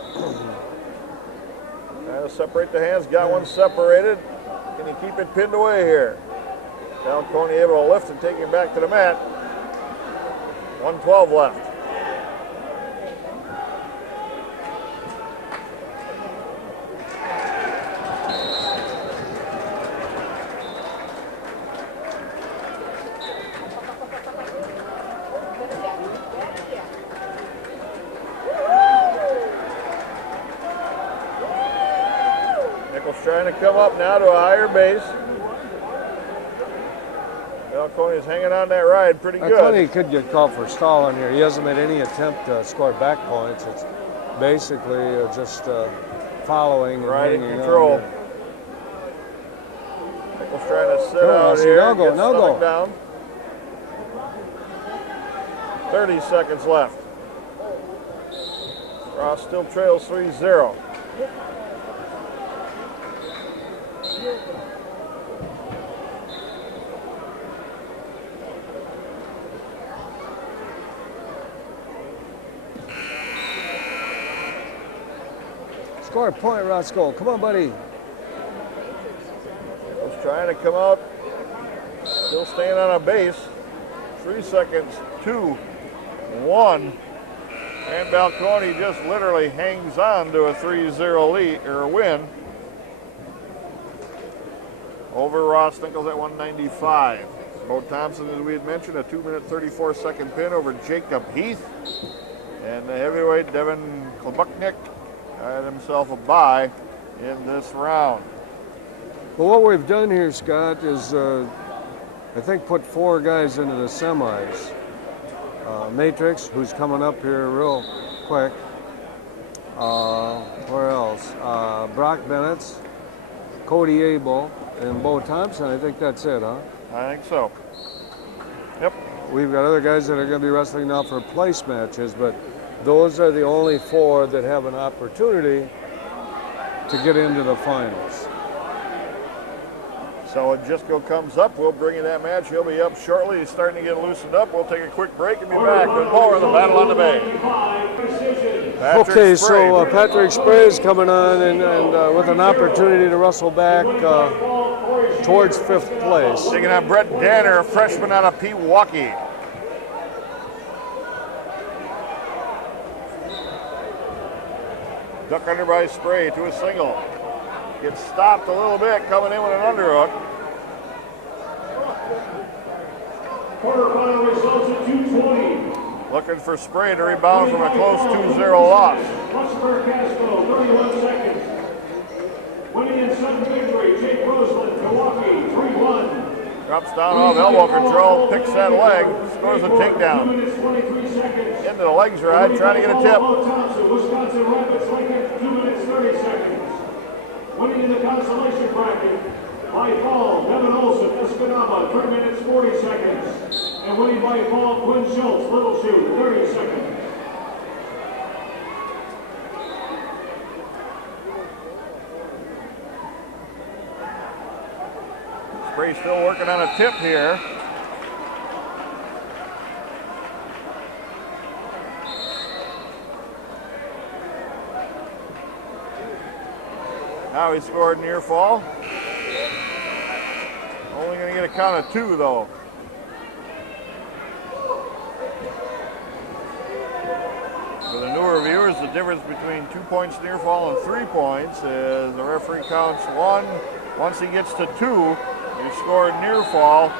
Trying to separate the hands, got one separated. Can he keep it pinned away here? Falcone able to lift and take him back to the mat. 1:12 left. Trying to come up now to a higher base. Falcone is hanging on that ride pretty good. Falcone could get called for stalling here. He hasn't made any attempt to score back points. It's basically just following right and in control. Nichols trying to sit out see, here. no go, Get no stomach go. down. 30 seconds left. Ross still trails 3-0. Score a point, Roscoe. Come on, buddy. Was trying to come out. Still staying on a base. 3 seconds. 2, 1. And Falcone just literally hangs on to a 3-0 lead or win over Ross Nichols at 195. Bo Thompson, as we had mentioned, a 2-minute 34-second pin over Jacob Heath. And the heavyweight Devin Klobuknik had himself a bye in this round. Well, what we've done here, Scott, is I think put 4 guys into the semis. Matrix, who's coming up here real quick. Where else? Brock Bennett, Cody Abel, and Bo Thompson. I think that's it, huh? I think so. Yep. We've got other guys that are going to be wrestling now for place matches, but those are the only 4 that have an opportunity to get into the finals. So when Jisco comes up, we'll bring you that match. He'll be up shortly. He's starting to get loosened up. We'll take a quick break and be back with more of the Battle on the Bay. Okay, so Patrick Spray is coming on and with an opportunity to wrestle back towards 5th place. Taking on Brett Danner, a freshman out of Pewaukee. Duck under by Spray to a single. Gets stopped a little bit, coming in with an underhook. Quarterfinal results at 2:20. Looking for Spray to rebound from a close 2-0 loss. Prosper Castro, 31 seconds. Winning in sudden victory, Jake Roseland, Milwaukee, 3-1. Drops down off elbow control, picks that leg, scores a takedown. 2 minutes, 23 seconds. Into the legs ride, trying to get a tip. Thompson, Wisconsin Rapids, Lincoln, 2 minutes, 30 seconds. Winning in the consolation bracket by fall, Devin Olson, Escanaba, 3 minutes, 40 seconds. And winning by fall, Quinn Schultz, Little Shoe, 30 seconds. Spray still working on a tip here. Now he scored near fall. Only going to get a count of 2 though. For the newer viewers, the difference between 2 points near fall and 3 points is the referee counts 1. Once he gets to 2, you scored near fall.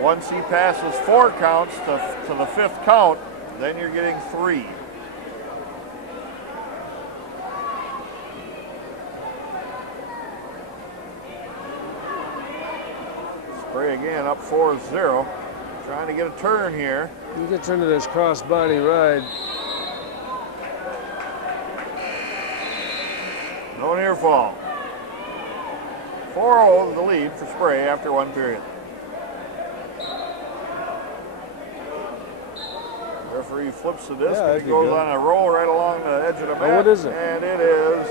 Once he passes 4 counts to the 5th count, then you're getting 3. Spray again up 4-0. Trying to get a turn here. He gets into this crossbody ride. No near fall. 4-0 the lead for Spray after 1 period. Referee flips the disc and it goes on a roll right along the edge of the mat. What is it? And it is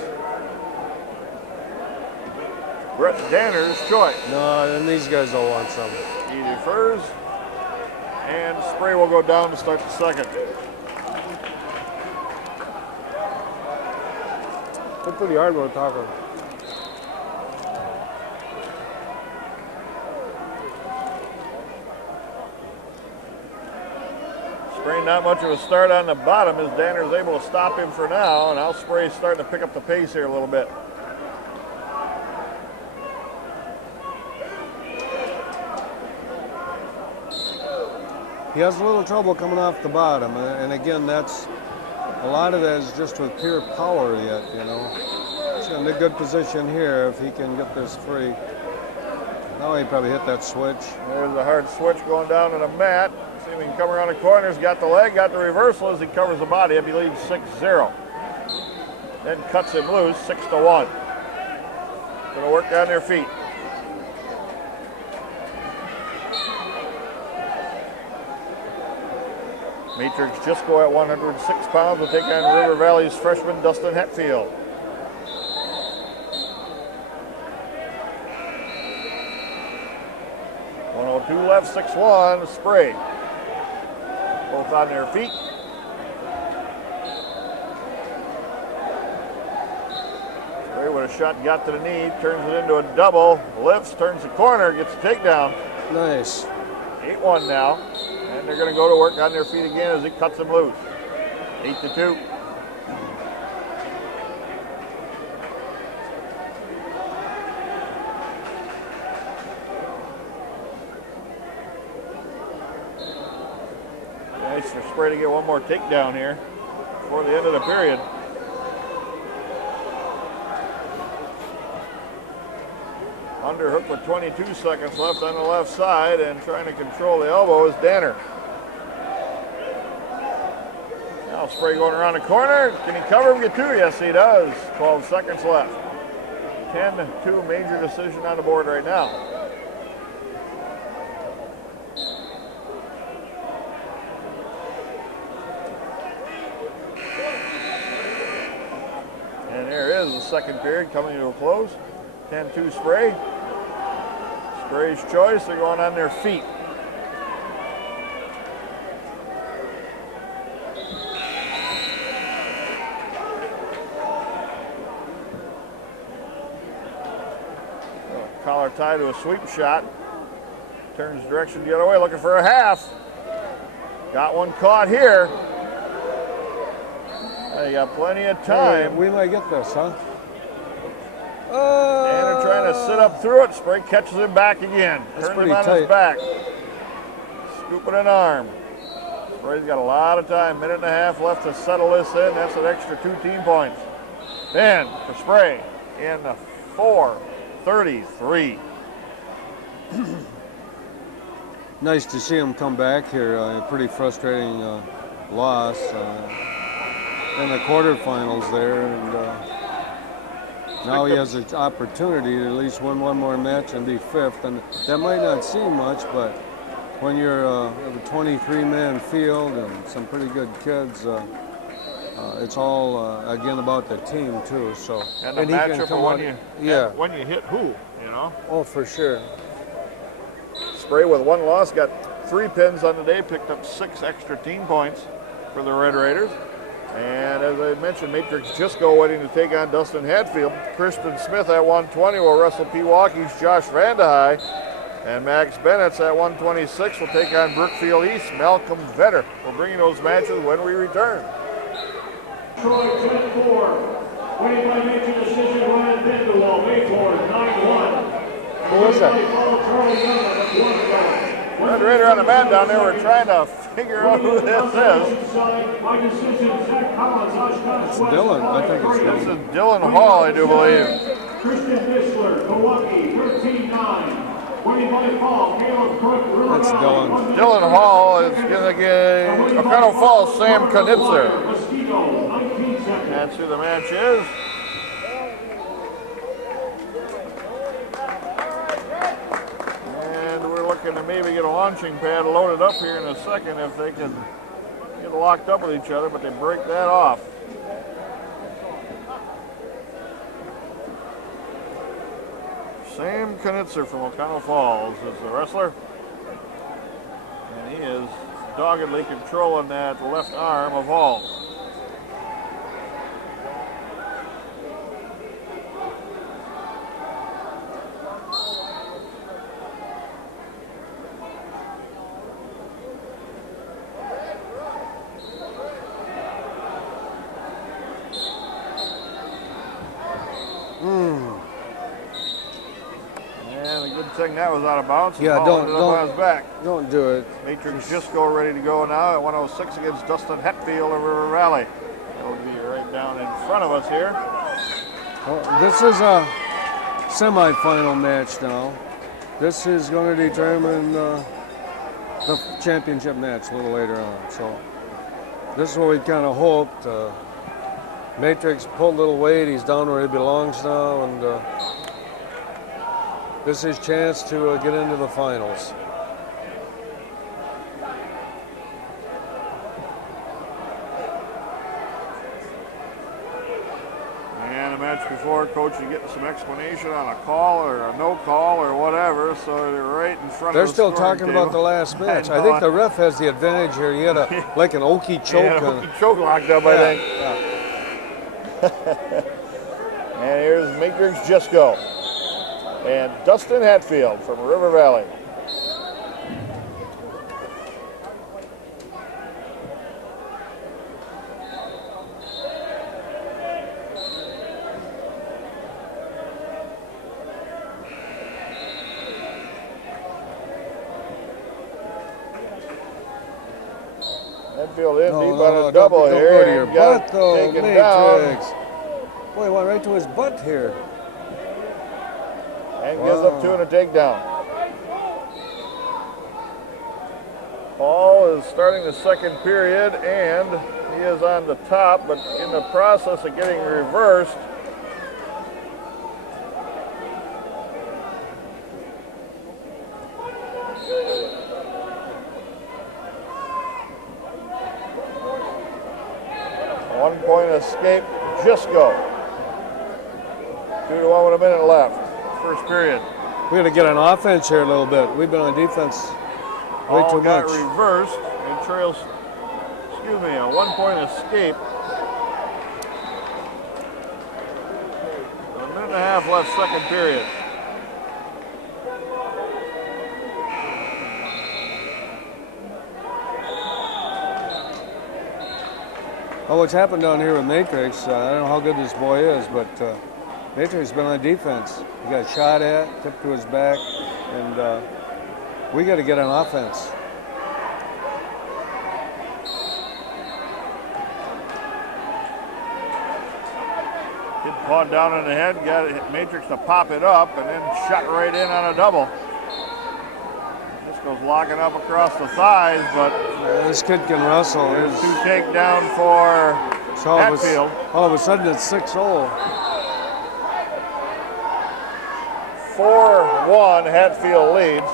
Brett Danner's choice. No, then these guys don't want some. He defers, and Spray will go down to start the second. They're pretty hard with taco. Spray not much of a start on the bottom as Danner's able to stop him for now, and now Spray's starting to pick up the pace here a little bit. He has a little trouble coming off the bottom, and again, that's a lot of that is just with pure power yet, you know. He's in a good position here if he can get this free. Now he probably hit that switch. There's a hard switch going down to the mat. See if he can come around the corners, got the leg, got the reversal as he covers the body. I believe 6-0. Then cuts him loose, 6-1. Gonna work down their feet. Matrix Jisco at 106 pounds will take on River Valley's freshman Dustin Hetfield. .102 left, 6-1, Spray. Both on their feet. Spray with a shot, got to the knee, turns it into a double, lifts, turns the corner, gets a takedown. Nice. 8-1 now. And they're going to go to work on their feet again as he cuts them loose. 8-2. Nice for Spray to get one more takedown here before the end of the period. Underhook with 22 seconds left on the left side, and trying to control the elbow is Danner. Now Spray going around the corner. Can he cover him, get 2? Yes, he does. 12 seconds left. 10-2 major decision on the board right now. And there is the second period coming to a close. 10-2 Spray. Spray's choice, they're going on their feet. Collar tie to a sweep shot. Turns direction the other way, looking for a half. Got one caught here. They got plenty of time. We might get this, huh? Danner trying to sit up through it. Spray catches him back again. That's Turns pretty him on tight. his back. Scooping an arm. Spray's got a lot of time. 1.5 minutes left to settle this in. That's an extra 2 team points. Then for Spray in 4:33. Nice to see him come back here. A pretty frustrating loss in the quarterfinals there, and now he has an opportunity to at least win one more match and be 5th. And that might not seem much, but when you're a 23-man field and some pretty good kids, it's all again about the team too. So And the he can matchup come of out, yeah. when you hit who, you know. Oh, for sure. Spray with 1 loss, got 3 pins on the day, picked up 6 extra team points for the Red Raiders. And as I mentioned, Matrix Gisco waiting to take on Dustin Hatfield. Kristen Smith at 120 will wrestle Pewaukee's Josh Vandehei. And Max Bennett's at 126 will take on Brookfield East Malcolm Vetter. We'll bring you those matches when we return. Troy 10-4. Winning by major decision, Ryan Vanderwall, Bayport 9-1. Who is that? Red Raider on the mat down there. We're trying to figure out who this is. It's Dylan. I think it's This Dylan. is Dylan Hall, I do believe. Christian Bisler, Milwaukee 13-9. Winning by fall, Caleb Crook, River That's Valley, Dylan. Dylan Hall is going to get O'Connell Falls, Sam Knitzer. Mosquito, 19 seconds. That's who the match is. And we're looking to maybe get a launching pad loaded up here in a second if they can get locked up with each other, but they break that off. Sam Knitzer from O'Connell Falls is the wrestler. And he is doggedly controlling that left arm of Hall. And a good thing that was out of bounds. Yeah, Hall ended up on his back. don't do it. Matrix Gisco ready to go now at 106 against Dustin Hetfield of River Valley. That'll be right down in front of us here. Well, this is a semifinal match now. This is going to determine the championship match a little later on. So this is what we kind of hoped. Matrix pulled a little weight. He's down where he belongs now, and this is his chance to get into the finals. And a match before, coach, you getting some explanation on a call or a no call or whatever, so they're right in front They're of the still scoring talking table. about the last match. I I know. think the ref has the advantage here. He had like an okie choke. Yeah, on- choke locked up, I think. yeah. And here's Matrix Gisco and Dustin Hatfield from River Valley. Hatfield in deep on a double don't here. go to your and got butt, though, taken down. Matrix. Boy, he went right to his butt here. And gives up 2 and a takedown. Paul is starting the second period, and he is on the top, but in the process of getting reversed. One-point escape, Gisco. 2-1 with a minute left. First period. We got to get on offense here a little bit. We've been on defense way All too got much. reversed and trails, a 1-point escape. A minute and a half left, second period. Oh, what's happened down here with Matrix, I don't know how good this boy is, but Matrix has been on defense. He got shot at, tipped to his back, and we got to get on offense. Kid pawed down on the head, got Matrix to pop it up, and then shot right in on a double. Gisco's locking up across the thighs, but This kid can wrestle. there's 2 takedown for So Hatfield. all of a sudden it's 6-0. 4-1, Hatfield leads.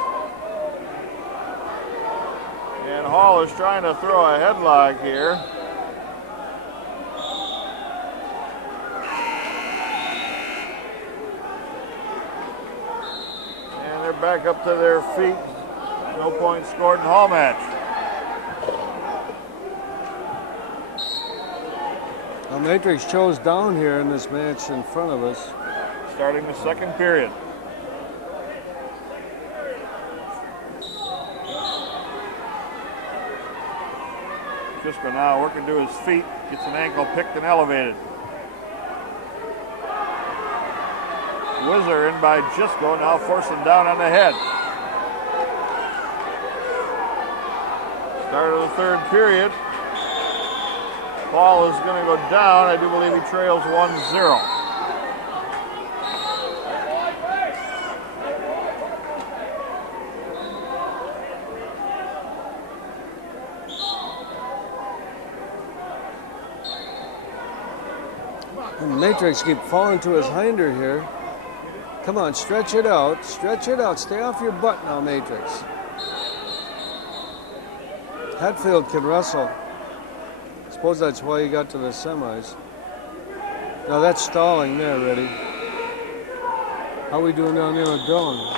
Hall is trying to throw a headlock here. And they're back up to their feet. No points scored in Hall match. Well, Matrix chose down here in this match in front of us. Starting the second period. Cisco now working to his feet, gets an ankle picked and elevated. Whizzer in by Cisco, now forcing down on the head. Start of the third period. Ball is going to go down. I do believe he trails 1-0. Matrix keep falling to his hinder here. Come on, stretch it out. Stretch it out. Stay off your butt now, Matrix. Hatfield can wrestle. Suppose that's why he got to the semis. Now that's stalling there, Reddy. How we doing down there with Dylan?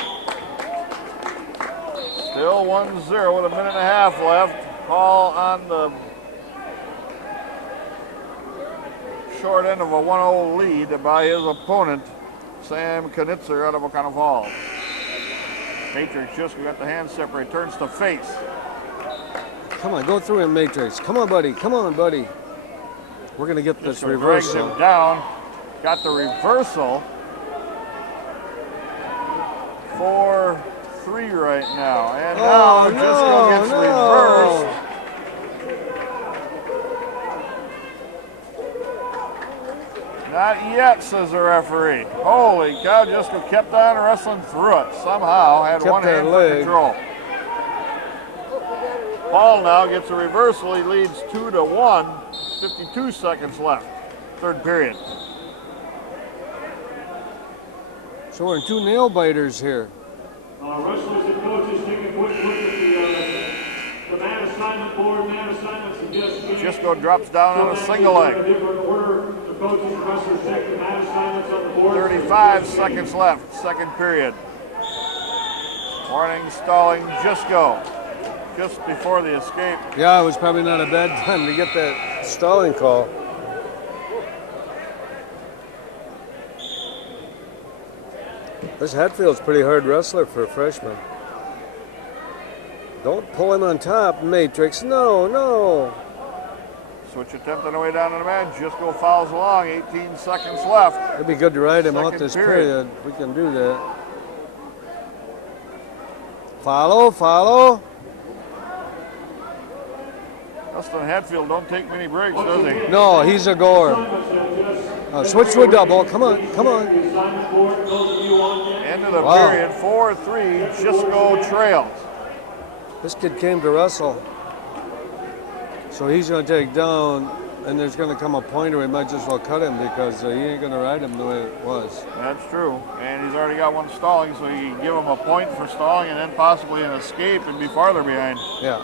Still 1-0 with a minute and a half left. Hall on the short end of a 1-0 lead by his opponent, Sam Knitzer out of O'Connell Falls. Matrix just got the hand separate, turns to face. Come on, go through him, Matrix. Come on, buddy. Come on, buddy. We're going to get this reversal. Drags him down. Got the reversal. 4-3 right now. And now Cisco gets reversed. Not yet, says the referee. Holy cow, Cisco kept on wrestling through it. Somehow had Kept one hand that for leg. control. Paul now gets a reversal. He leads 2-1. 52 seconds left. Third period. So we're in two nail biters here. Wrestlers and coaches take a quick look at the man assignment board. Man assignments investigation. Cisco drops down on a single leg. Different order. The coaches and wrestlers check the man assignments on the board. 35 seconds left. Second period. Warning, stalling, Cisco. Just before the escape. Yeah, it was probably not a bad time to get that stalling call. This Hatfield's a pretty hard wrestler for a freshman. Don't pull him on top, Matrix. No, no. Switch attempt on the way down to the mat. Cisco fouls along. 18 seconds left. It'd be good to ride him out Second this period. period. We can do that. Follow, follow. Dustin Hatfield don't take many breaks, does he? No, he's a goer. Switch to a double. Come on, come on. End of the Wow. period. 4-3. Cisco trails. This kid came to wrestle. So he's going to take down, and there's going to come a point where he might just well cut him because he ain't going to ride him the way it was. That's true. And he's already got one stalling, so you can give him a point for stalling and then possibly an escape and be farther behind. Yeah.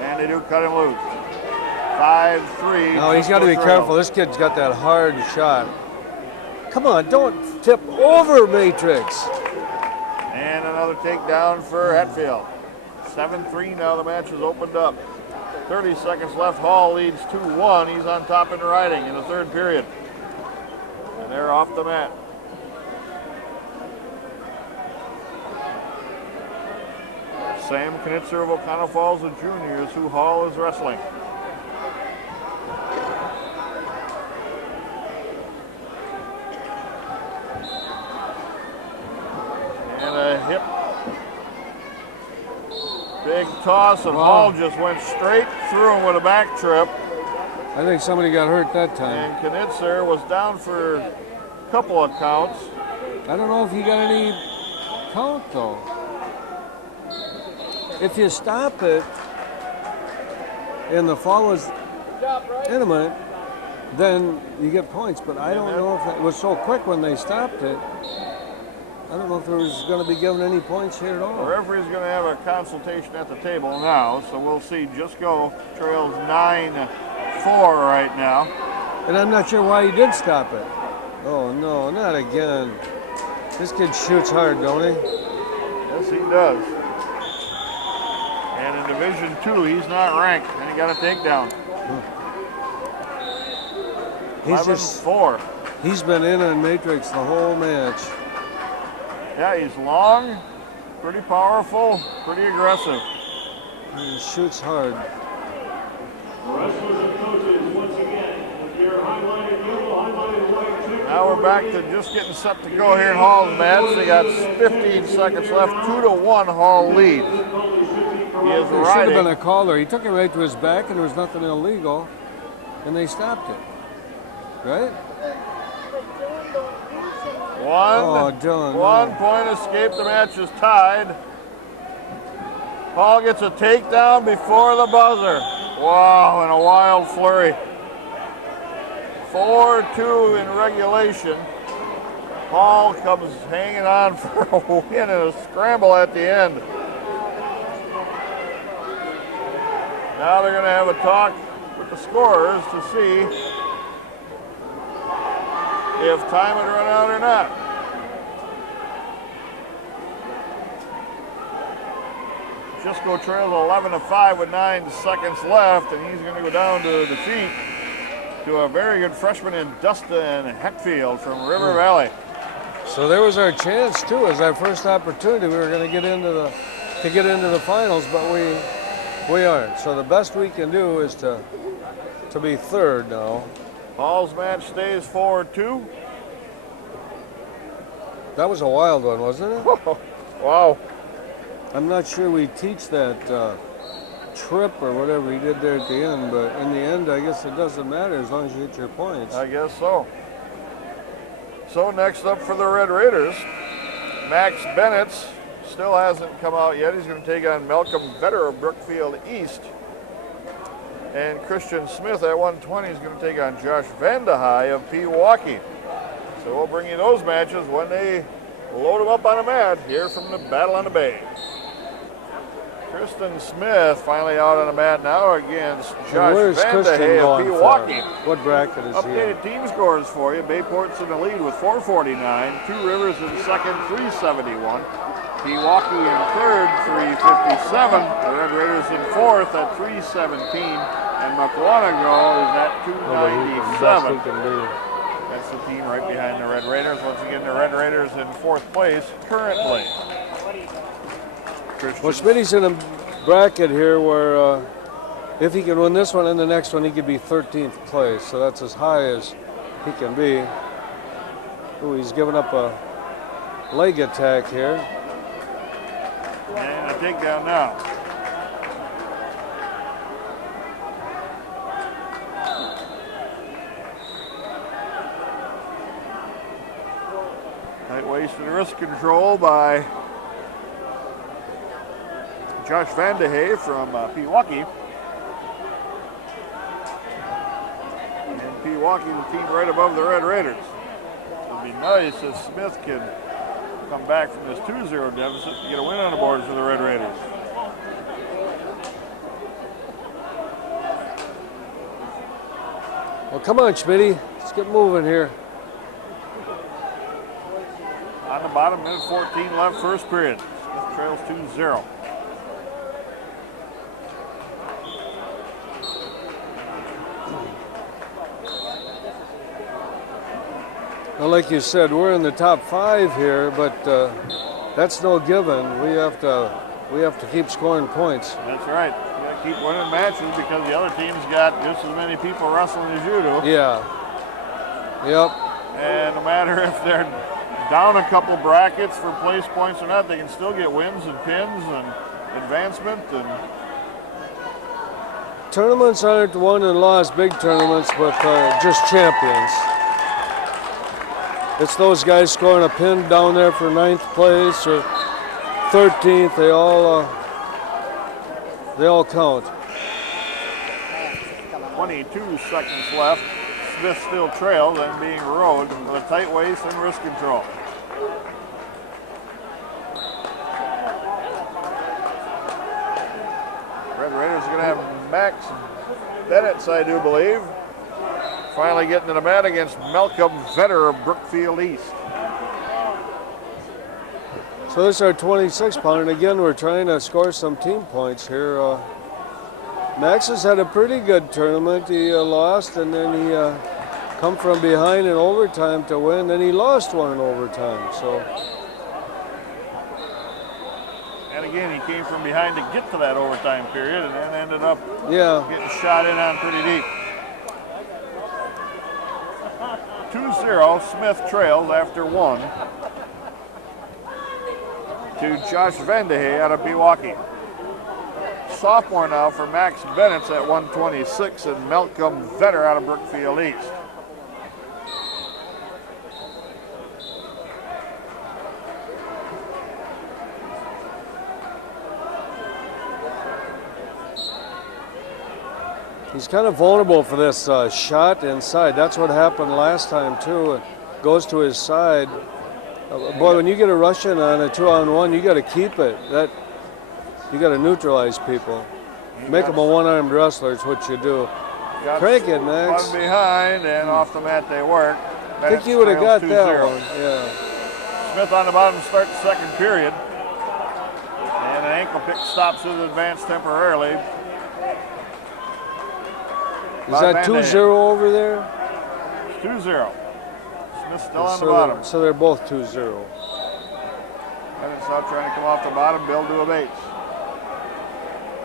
And they do cut him loose. 5-3. No, he's got to be Cisco careful. trails. This kid's got that hard shot. Come on, don't tip over, Matrix. And another takedown for Hatfield. 7-3 now the match is opened up. 30 seconds left. Hall leads 2-1. He's on top and riding in the third period. And they're off the mat. Sam Knitzer of O'Connell Falls, a junior, is who Hall is wrestling. And a hip. Big toss, and Hall just went straight through him with a back trip. I think somebody got hurt that time. And Knitzer was down for a couple of counts. I don't know if he got any count, though. If you stop it and the fall was intimate, then you get points. But I don't know if it was so quick when they stopped it. I don't know if there's going to be given any points here at The all. referee's going to have a consultation at the table now, so we'll see. Just Go trails 9-4 right now. And I'm not sure why he did stop it. Oh, no, not again. This kid shoots hard, don't he? Yes, he does. And in Division II, he's not ranked, and he got a takedown. He's just 11-4. He's been in on Matrix the whole match. Yeah, he's long, pretty powerful, pretty aggressive. He shoots hard. Wrestlers and coaches, once again, with your highlighted yellow, highlighted white check. Now we're back to just getting set to go here in Hall's match. They got 15 seconds left, 2-1 Hall lead. He is There should have been riding. a call there. He took it right to his back, and there was nothing illegal, and they stopped it. Right? Dylan. One point escape. The match is tied. Hall gets a takedown before the buzzer. Wow, and a wild flurry. 4-2 in regulation. Hall comes hanging on for a win and a scramble at the end. Now they're going to have a talk with the scorers to see if time had run out or not. Just Go trails 11-5 with 9 seconds left, and he's going to go down to defeat to a very good freshman in Dustin Hetfield from River Valley. So there was our chance too. As our first opportunity, we were going to get into the finals, but we aren't. So the best we can do is to be third now. Hall's match stays 4-2. That was a wild one, wasn't it? Wow. I'm not sure we teach that trip or whatever he did there at the end, but in the end, I guess it doesn't matter as long as you hit your points. I guess so. So next up for the Red Raiders, Max Bennett still hasn't come out yet. He's going to take on Malcolm Vetter of Brookfield East. And Christian Smith at 120 is going to take on Josh Vandehei of Pewaukee. So we'll bring you those matches when they load them up on a mat here from the Battle on the Bay. Kristen Smith finally out on the mat now against Josh Vandehei of Pewaukee. What bracket is he in? Updated team scores for you. Bayport's in the lead with 449. Two Rivers in second, 371. Pewaukee in third, 357. The Red Raiders in fourth at 317. And Mukwonago is at 297. That's the team right behind the Red Raiders. Once again, the Red Raiders in fourth place currently. Well, Smitty's in a bracket here where if he can win this one and the next one, he could be 13th place. So that's as high as he can be. Ooh, he's giving up a leg attack here. And a takedown now. Tight-waisted wrist control by Josh Vandehei from Pewaukee. And Pewaukee, the team right above the Red Raiders. It would be nice if Smith could come back from this 2-0 deficit to get a win on the board for the Red Raiders. Well, come on, Schmitty. Let's get moving here. On the bottom, minute 14 left, first period. Smith trails 2-0. Well, like you said, we're in the top 5 here, but that's no given. We have to keep scoring points. That's right. You got to keep winning matches because the other team's got just as many people wrestling as you do. Yeah. Yep. And no matter if they're down a couple brackets for place points or not, they can still get wins and pins and advancement. And Tournaments aren't won and lost, big tournaments, but just champions. It's those guys scoring a pin down there for 9th place or 13th. They all count. 22 seconds left. Smith still trails and being rode with a tight waist and wrist control. to have Max Bennett, I do believe, finally getting to the mat against Malcolm Vetter of Brookfield East. So this is our 26-pounder, and again, we're trying to score some team points here. Max has had a pretty good tournament. He lost, and then he come from behind in overtime to win, and he lost one in overtime. So. And again, he came from behind to get to that overtime period, and then ended up getting shot in on pretty deep. 2-0, Smith trails after one to Josh Vandehay out of Milwaukee. Sophomore now for Max Bennett at 126 and Malcolm Vetter out of Brookfield East. He's kind of vulnerable for this shot inside. That's what happened last time too. It goes to his side. Boy, when you get a Russian on a 2-on-1, you got to keep it. You got to neutralize people. Make them a one-armed wrestler is what you do. Crank it, Max. One behind and off the mat they work. I think you would have got that one. Yeah. Smith on the bottom starts the second period. And an ankle pick stops his advance temporarily. Is that 2-0 over there? 2-0. Smith still on the bottom. So they're both 2-0. Bennett's now trying to come off the bottom, Bill to a base.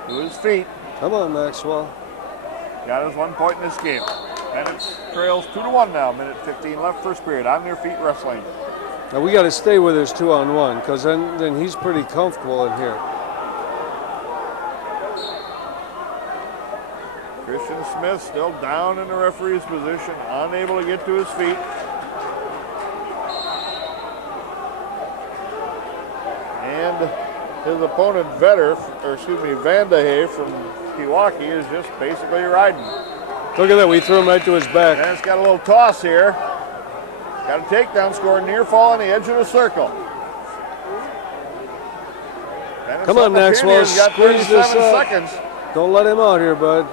To his feet. Come on, Maxwell. Got his 1 point in this game. Bennett trails 2-1 now. Minute 15 left, first period. On their feet wrestling. Now we got to stay with his 2-on-1 because then he's pretty comfortable in here. Christian Smith still down in the referee's position, unable to get to his feet. And his opponent Vandehay from Pewaukee is just basically riding. Look at that, we threw him right to his back. And it's got a little toss here. Got a takedown score, near fall on the edge of the circle. Come on, Maxwell, squeeze this up. Seconds. Don't let him out here, bud.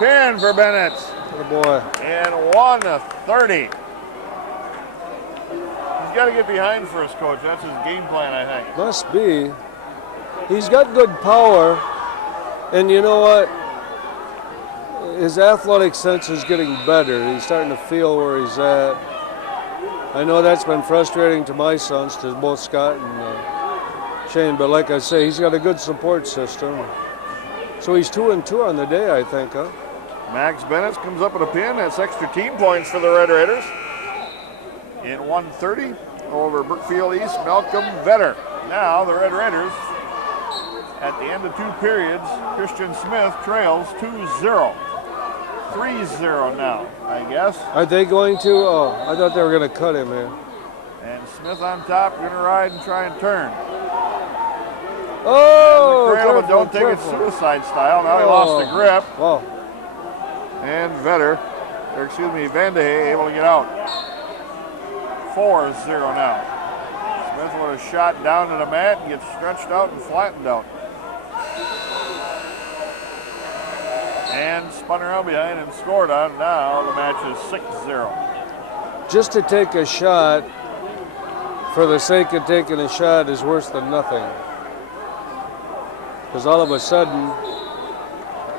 Pin for Bennett. Good boy. And 1:30. He's got to get behind first, Coach. That's his game plan, I think. Must be. He's got good power, and you know what? His athletic sense is getting better. He's starting to feel where he's at. I know that's been frustrating to my sons, to both Scott and Shane, but like I say, he's got a good support system. So he's 2-2 on the day, I think, huh? Max Bennett comes up with a pin. That's extra team points for the Red Raiders. In 1:30 over Brookfield East, Malcolm Vetter. Now the Red Raiders, at the end of 2 periods, Christian Smith trails 2-0. 3-0 now, I guess. Are they going to? Oh, I thought they were going to cut him here. And Smith on top, going to ride and try and turn. Oh, cradle, but don't take it suicide style. Now he lost the grip. Wow. And Vandehay able to get out. 4-0 now. Smith with a shot down to the mat and gets stretched out and flattened out. And spun around behind and scored on. Now the match is 6-0. Just to take a shot for the sake of taking a shot is worse than nothing. Because all of a sudden,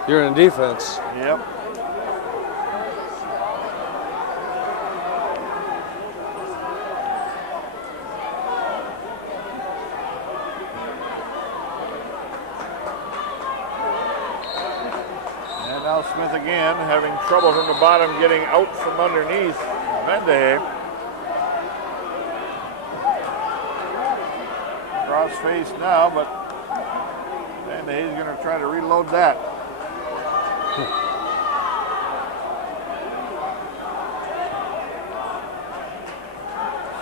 you're in defense. Yep. And now Smith again having trouble from the bottom, getting out from underneath Vandehay. Cross face now, but Vandehay's going to try to reload that.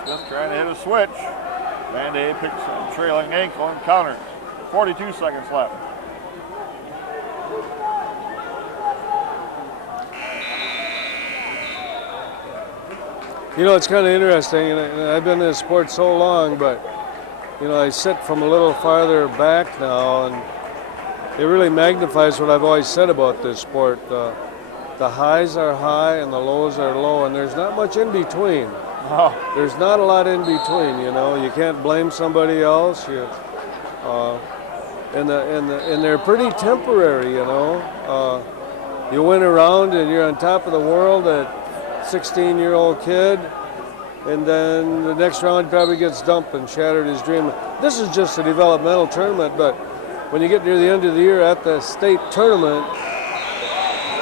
Smith trying to hit a switch. Vandehay picks a trailing ankle and counters. 42 seconds left. You know, it's kind of interesting, and I've been in this sport so long, but you know, I sit from a little farther back now, and it really magnifies what I've always said about this sport. The highs are high and the lows are low, and there's not much in between. Oh. There's not a lot in between, you know. You can't blame somebody else. And they're pretty temporary, you know. You win around and you're on top of the world at 16-year-old kid, and then the next round probably gets dumped and shattered his dream. This is just a developmental tournament, but when you get near the end of the year at the state tournament,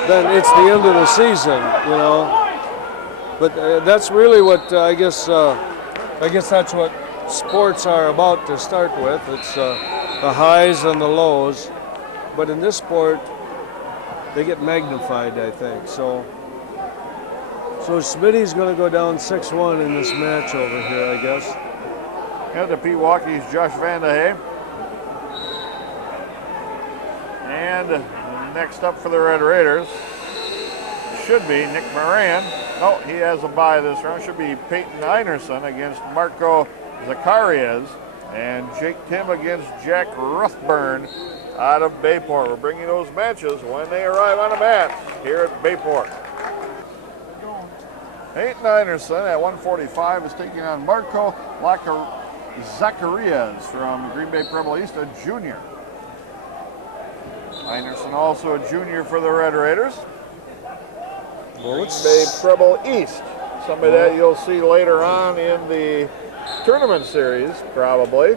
then it's the end of the season, you know. But that's really what I guess that's what sports are about to start with. It's the highs and the lows. But in this sport, they get magnified, I think. So Smitty's going to go down 6-1 in this match over here, I guess. And the Pewaukee's Josh Vandehey. And next up for the Red Raiders should be Nick Moran. Oh, he has a bye this round. Should be Peyton Einerson against Marco Zacharias, and Jake Tim against Jack Ruthburn out of Bayport. We're bringing those matches when they arrive on the mat here at Bayport. Peyton Einerson at 145 is taking on Marco Zacharias from Green Bay Preble East, a junior. Einerson also a junior for the Red Raiders. Green Bay Preble East, somebody that you'll see later on in the tournament series, probably.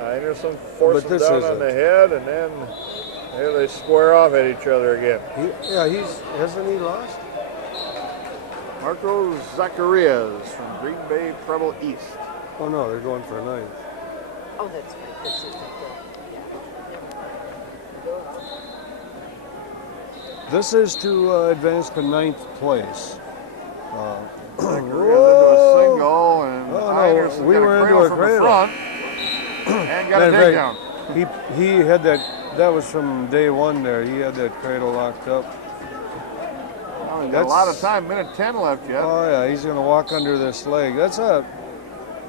Einerson forces him down on the head, and then here they square off at each other again. Hasn't he lost? Marco Zacharias from Green Bay Preble East. Oh no, they're going for a ninth. Oh, that's right. That's it. This is to advance to ninth place. Zacharias into a single, and Einerson we got were a into cradle a from cradle. the front and got a takedown. He had that was from day one there. He had that cradle locked up. Well, he's got a lot of time, minute 10 left yet. Oh yeah, he's gonna walk under this leg. That's a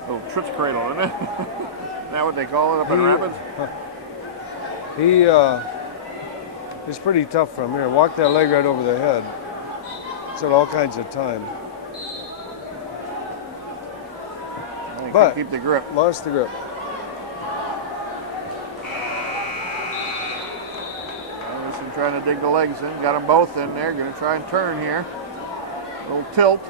little Tritz cradle, isn't it? Is that what they call it up in Rapids? He's pretty tough from here. Walk that leg right over the head. It's at all kinds of time. But keep the grip. Lost the grip. Anderson trying to dig the legs in. Got them both in there. Going to try and turn here. A little tilt.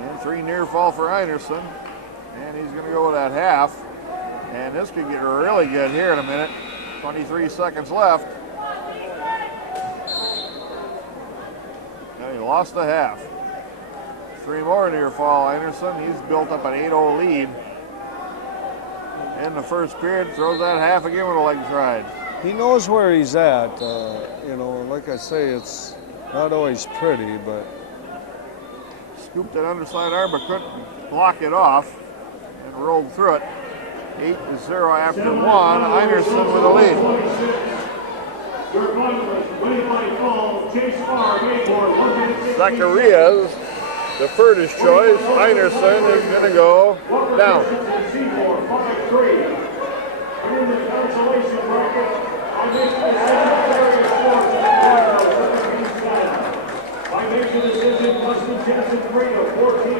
And 3 near fall for Einerson. And he's going to go with that half. And this could get really good here in a minute. 23 seconds left. Now he lost a half. 3 more near fall. Einerson, he's built up an 8-0 lead. In the first period, throws that half again with a leg stride. He knows where he's at. You know, like I say, it's not always pretty, but scooped that underside arm, but couldn't block it off and rolled through it. 8-0 after 1. Einerson with the lead. Zacharias deferred his choice. Einerson is going to go down.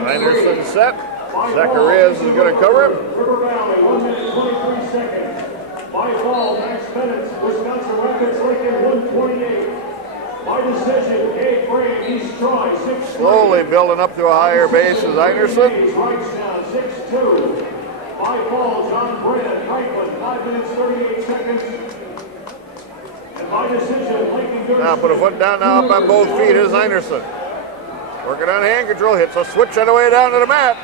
Einerson set. Zacharias is going to cover him. River Valley, 1 minute 23 seconds. By fall, Max Bennett, Wisconsin Rapids, Lincoln, 128. By decision, Gabe Gray, East Troy, 6-3. Slowly building up to a higher base is Einerson. Wrightstown, 6-2. By fall, John Brennan, Franklin, 5 minutes 38 seconds. And by decision, Lincoln Gerson. Now put a foot down now up on both feet is Einerson. Working on hand control, hits a switch on the way down to the mat.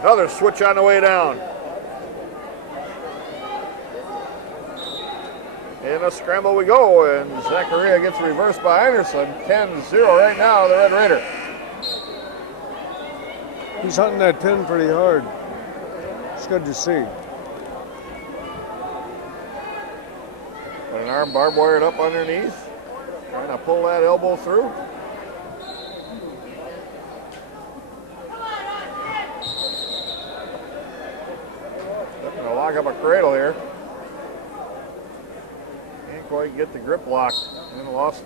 Another switch on the way down. In a scramble we go, and Zachariah gets reversed by Einerson. 10-0 right now, the Red Raider. He's hunting that pin pretty hard. good to see. Got an arm barbed wired up underneath. Trying to pull that elbow through. Looking to lock up a cradle here. Can't quite get the grip locked. And lost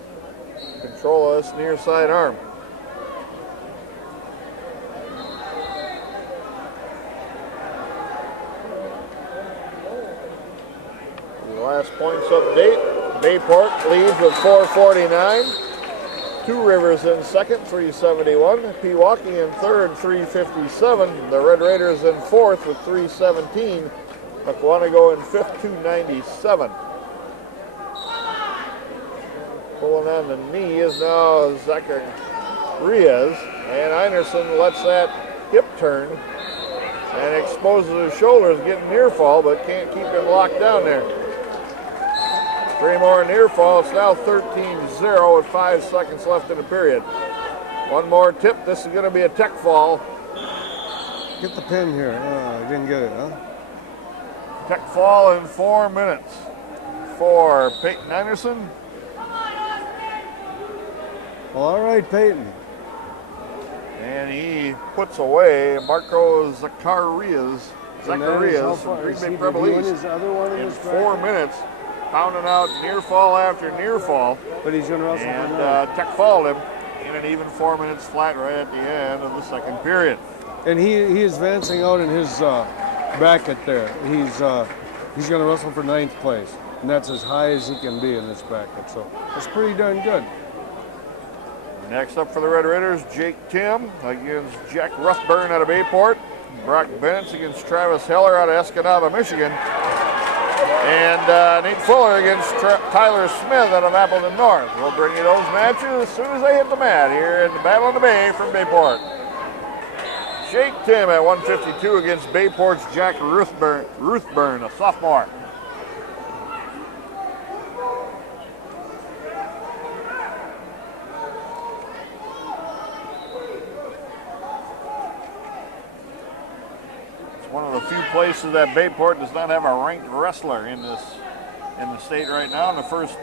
control of this near side arm. The last points update. Bayport leads with 4:49. Two Rivers in second, 371. Pewaukee in third, 357. The Red Raiders in fourth with 317. Aquanago in fifth, 297. Pulling on the knee is now Zacharias. And Einerson lets that hip turn and exposes his shoulders, getting near fall, but can't keep him locked down there. Three more near fall. It's now 13-0 with 5 seconds left in the period. One more tip. This is going to be a tech fall. Get the pin here. I didn't get it, huh? Tech fall in 4 minutes for Peyton Anderson. Well, all right, Peyton. And he puts away Marco Zacharias from Green Bay Preble East in 4 minutes. Pounding out near fall after near fall. But he's going to wrestle and Tech fouled him in an even 4 minutes flat right at the end of the second period. And he is advancing out in his bracket there. He's going to wrestle for 9th place. And that's as high as he can be in this bracket. So that's pretty darn good. Next up for the Red Raiders, Jake Tim against Jack Ruthburn out of Bayport. Brock Bennett against Travis Heller out of Escanaba, Michigan. And Nate Fuller against Tyler Smith out of Appleton North. We'll bring you those matches as soon as they hit the mat here in the Battle in the Bay from Bayport. Jake Tim at 152 against Bayport's Jack Ruthburn, a sophomore. One of the few places that Bayport does not have a ranked wrestler in the state right now in the first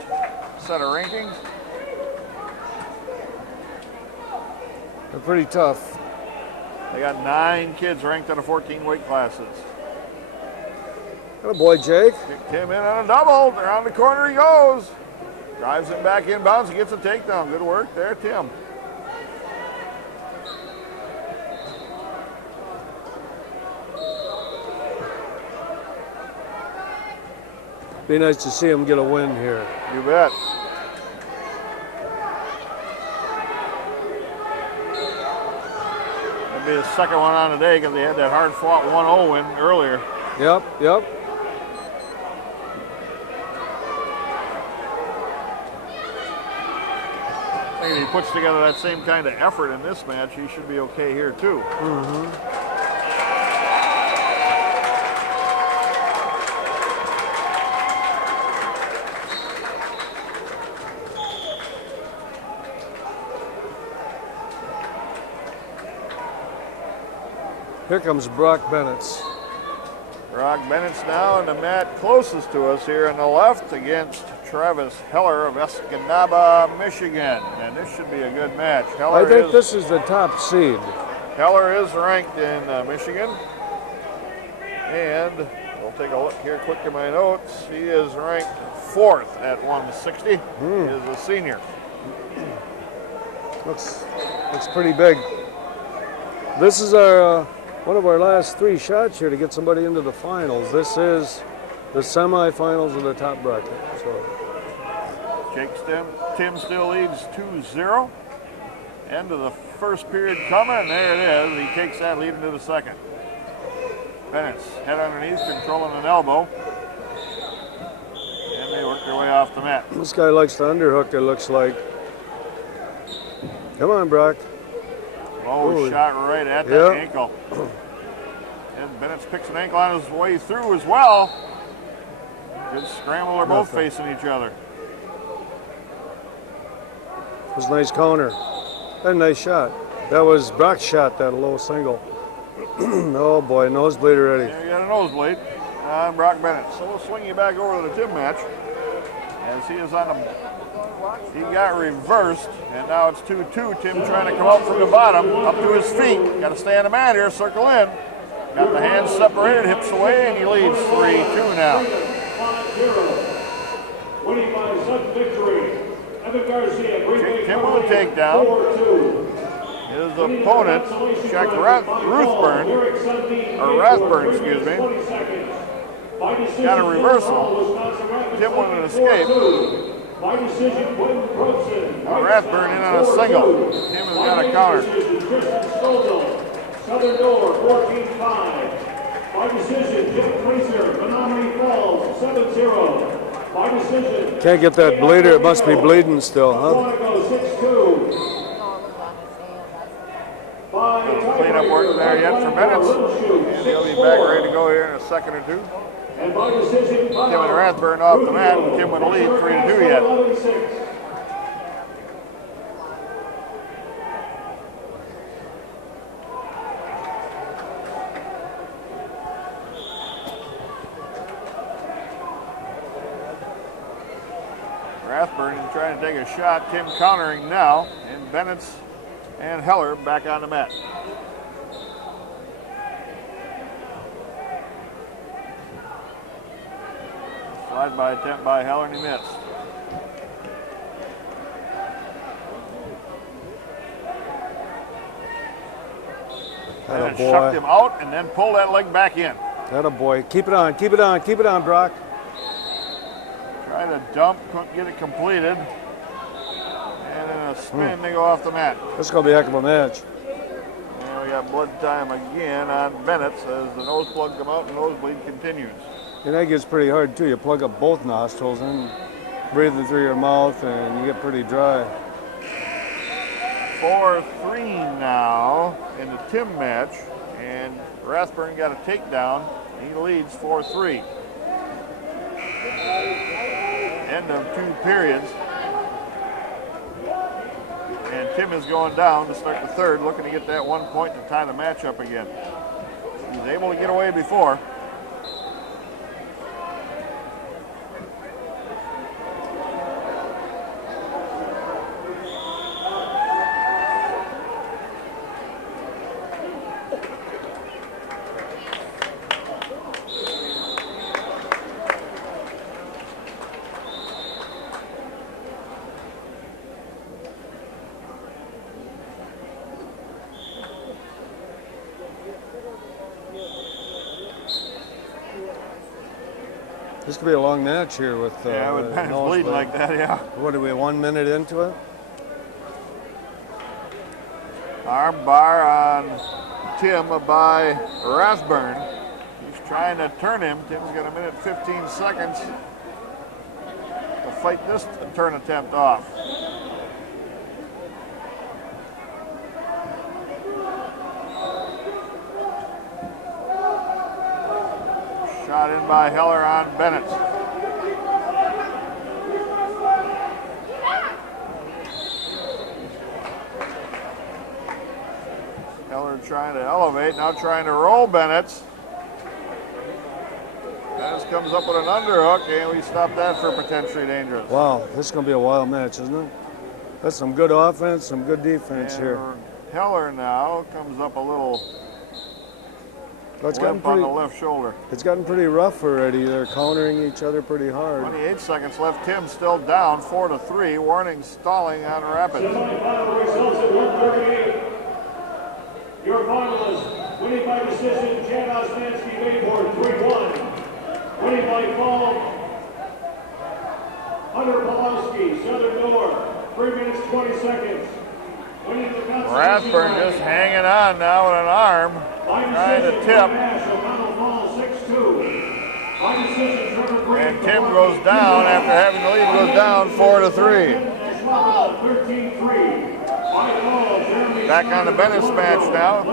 set of rankings. They're pretty tough. They got 9 kids ranked in the 14 weight classes. Good boy, Jake. Kicked him in on a double. Around the corner he goes. Drives him back inbounds and gets a takedown. Good work there, Tim. Be nice to see him get a win here. You bet. That'll be the second one on today because they had that hard-fought 1-0 win earlier. Yep. I think if he puts together that same kind of effort in this match, he should be okay here too. Mm-hmm. Here comes Brock Bennett. Brock Bennett's now on the mat closest to us here on the left against Travis Heller of Escanaba, Michigan. And this should be a good match. I think this is the top seed. Heller is ranked in Michigan. And we'll take a look here quick at my notes. He is ranked 4th at 160. He is a senior. Looks pretty big. This is our one of our last 3 shots here to get somebody into the finals. This is the semifinals of the top bracket. So Tim still leads 2-0. End of the first period coming, and there it is. He takes that lead into the second. Bennett's head underneath, controlling an elbow. And they work their way off the mat. This guy likes to underhook, it looks like. Come on, Brock. Low shot right at that ankle. And Bennett picks an ankle on his way through as well. Good scramble, they're both facing each other. It was a nice counter. And a nice shot. That was Brock's shot, that low single. Oh boy, nosebleed already. Yeah, you got a nosebleed on Brock Bennett. So we'll swing you back over to the Tim match. As he is on the, he got reversed, and now it's 2-2. Tim trying to come out from the bottom, up to his feet. Got to stay on the mat here, circle in. Got the hands separated, hips away, and he leads 3-2 now. Winning by sudden victory. Evan Garcia, Tim with a takedown. His opponent, Chuck Rathburn, excuse me, got a reversal. Tim with an escape. Now Rathburn in on a single. Tim has got a counter. Southern Door, 14-5. By decision, Jim Tracer, Menominee Falls, 7-0. By decision. Can't get that bleeder. It must be bleeding still, huh? 6-2. Cleanup work there yet for Bennett. And he'll be back ready to go here in a second or two. And by decision, Tim and Rathburn off the mat, and Tim with a lead, 3-2 yet. Rathburn trying to take a shot. Tim countering now, and Bennett's and Heller back on the mat. Slide by attempt by Heller, and he missed. Bennett shucked him out and then pulled that leg back in. That a boy. Keep it on, keep it on, keep it on, Brock. Trying to dump, couldn't get it completed. And in a spin, they go off the mat. This is going to be a heck of a match. And we got blood time again on Bennett as the nose plug come out and nosebleed continues. And that gets pretty hard too. You plug up both nostrils and breathing through your mouth and you get pretty dry. 4-3 now in the Tim match, and Rathburn got a takedown. He leads 4-3. End of 2 periods. And Tim is going down to start the third, looking to get that 1 point to tie the match up again. He was able to get away before. This could be a long match here with yeah, with Bennett bleeding like that, yeah. What are we, 1 minute into it? Arm bar on Tim by Rathburn. He's trying to turn him. Tim's got 1 minute 15 seconds to fight this turn attempt off. Shot in by Heller on Bennett. Heller trying to elevate, now trying to roll Bennett. Bennett comes up with an underhook, and we stop that for potentially dangerous. Wow, this is going to be a wild match, isn't it? That's some good offense, some good defense and here. Heller now comes up a little It's limp on the left shoulder. It's gotten pretty rough already. They're countering each other pretty hard. 28 seconds left. Tim still down 4-3. Warning stalling on Rapids. Semifinal results at 138. Your finalists, winning by decision, Chad Osmansky, Bayport, 3-1. Winning by fall, Hunter Pawlowski, Southern Door, 3 minutes, 20 seconds. Winning the Rathburn just hanging on now with an arm, trying to tip. And Tim goes down after having the lead, goes down 4-3. Back on the Bennett's match now.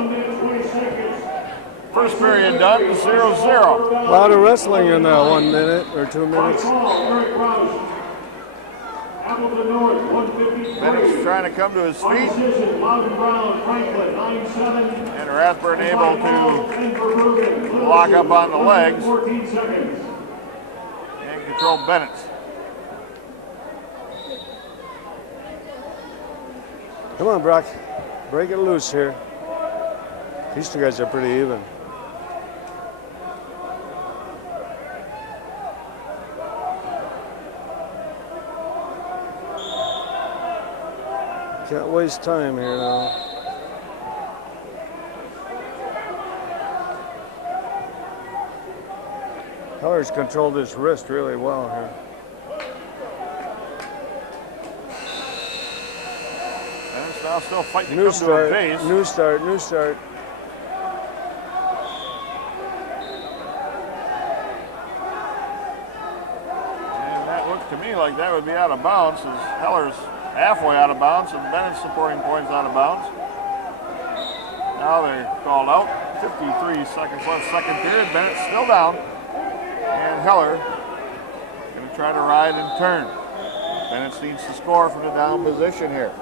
First period done, 0-0. A lot of wrestling in that 1 minute or 2 minutes. Appleton North, 153. Bennett's trying to come to his feet. Opposition, Loudon Brown, Franklin, 9-7. And Rathburn able to lock up on the legs 14 seconds. and control Bennett's. Come on, Brock. Break it loose here. These two guys are pretty even. Can't waste time here now. Heller's controlled his wrist really well here. Bennett's now still fighting to New come to a start, base. new start, new start. And that looked to me like that would be out of bounds as Heller's halfway out of bounds and Bennett's supporting points out of bounds. Now they're called out. 53 seconds left, second period. Bennett's still down. And Heller going to try to ride and turn. Bennett needs to score from the down position here.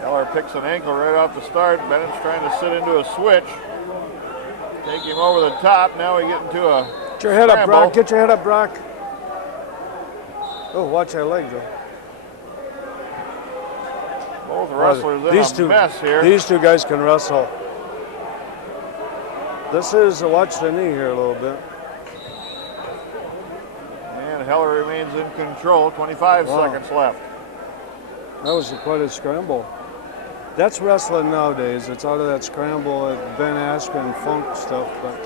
Heller picks an ankle right off the start. Bennett's trying to sit into a switch. Take him over the top. Now we get into a Get your head up, scramble. Brock. Get your head up, Brock. Oh, watch that leg, though. Both wrestlers in These a two, mess here. These two guys can wrestle. This is, watch the knee here a little bit. And Heller remains in control. 25 Wow. seconds left. That was quite a scramble. That's wrestling nowadays. It's out of that scramble at Ben Askren funk stuff, but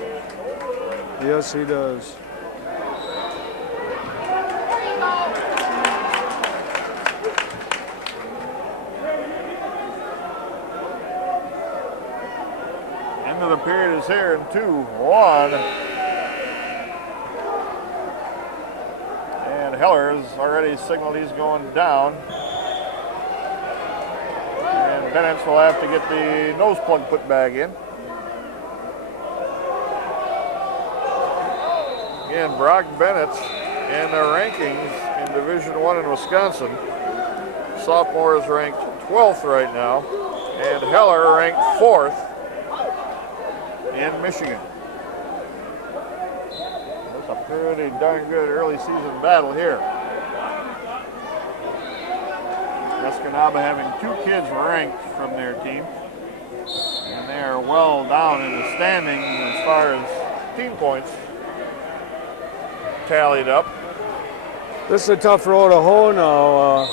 yes, he does. End of the period is here in 2-1. And Heller has already signaled he's going down. And Bennett will have to get the nose plug put back in. Again, Brock Bennett and their rankings in Division I in Wisconsin. Sophomore is ranked 12th right now, and Heller ranked 4th in Michigan. That's a pretty darn good early season battle here. Escanaba having 2 kids ranked from their team, and they are well down in the standings as far as team points tallied up. This is a tough road to hoe now.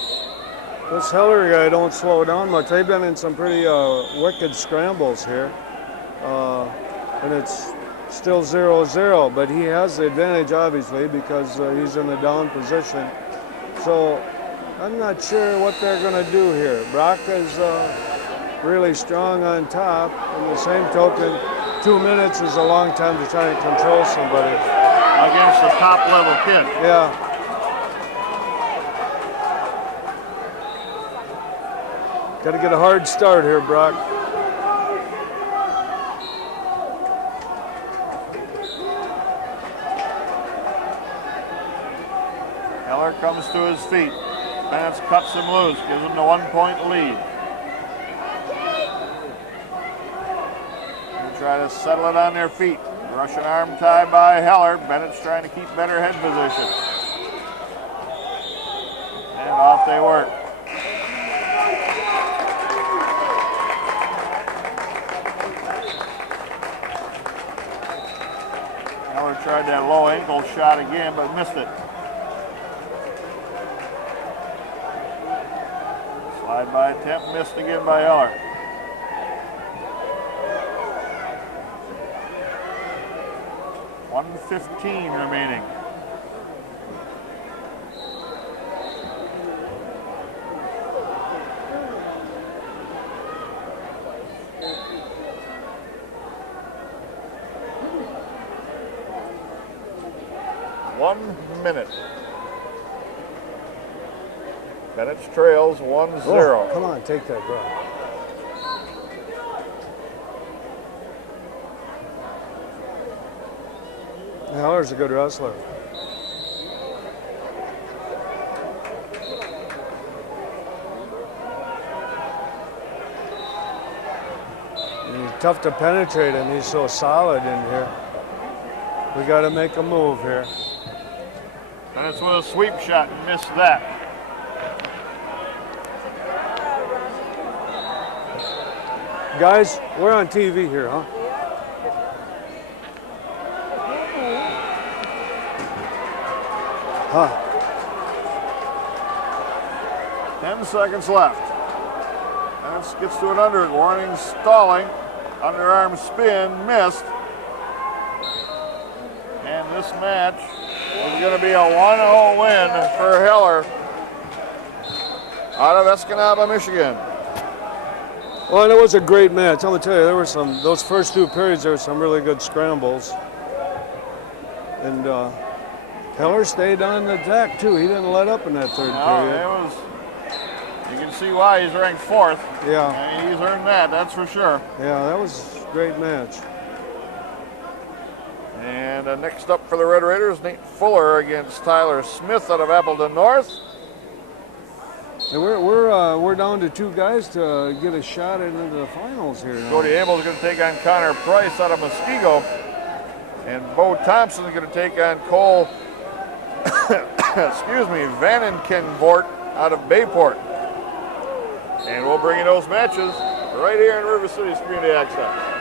This Heller guy don't slow down much. They've been in some pretty wicked scrambles here. And it's still 0-0, but he has the advantage, obviously, because he's in a down position. So I'm not sure what they're going to do here. Brock is really strong on top. In the same token, 2 minutes is a long time to try and control somebody. Against the top level kid. Yeah. Got to get a hard start here, Brock. Heller comes to his feet. Bennett cuts him loose, gives him the 1-point lead. They try to settle it on their feet. Russian arm tie by Heller. Bennett's trying to keep better head position. And off they work. Heller tried that low ankle shot again, but missed it. Slide by attempt, missed again by Heller. .1:15 remaining. One minute. Bennett's trails 1-0. Oh, come on, take that, bro. Heller's a good wrestler. And he's tough to penetrate him. He's so solid in here. We got to make a move here. And it's with a sweep shot and missed that. Guys, we're on TV here, huh? Huh. 10 seconds left. And gets to an under. Warning stalling. Underarm spin missed. And this match is going to be a 1-0 win for Heller out of Escanaba, Michigan. Well, and it was a great match. I'm gonna tell you, there were those first 2 periods, there were some really good scrambles. And Heller stayed on the attack too. He didn't let up in that 3rd period. You can see why he's ranked 4th. Yeah. And he's earned that, that's for sure. Yeah, that was a great match. And next up for the Red Raiders, Nate Fuller against Tyler Smith out of Appleton North. And we're down to 2 guys to get a shot into the finals here now. Cody Abel is going to take on Connor Price out of Muskego. And Bo Thompson is going to take on Cole, Vanenkenvoort out of Bayport. And we'll bring you those matches right here in River City's Community Access.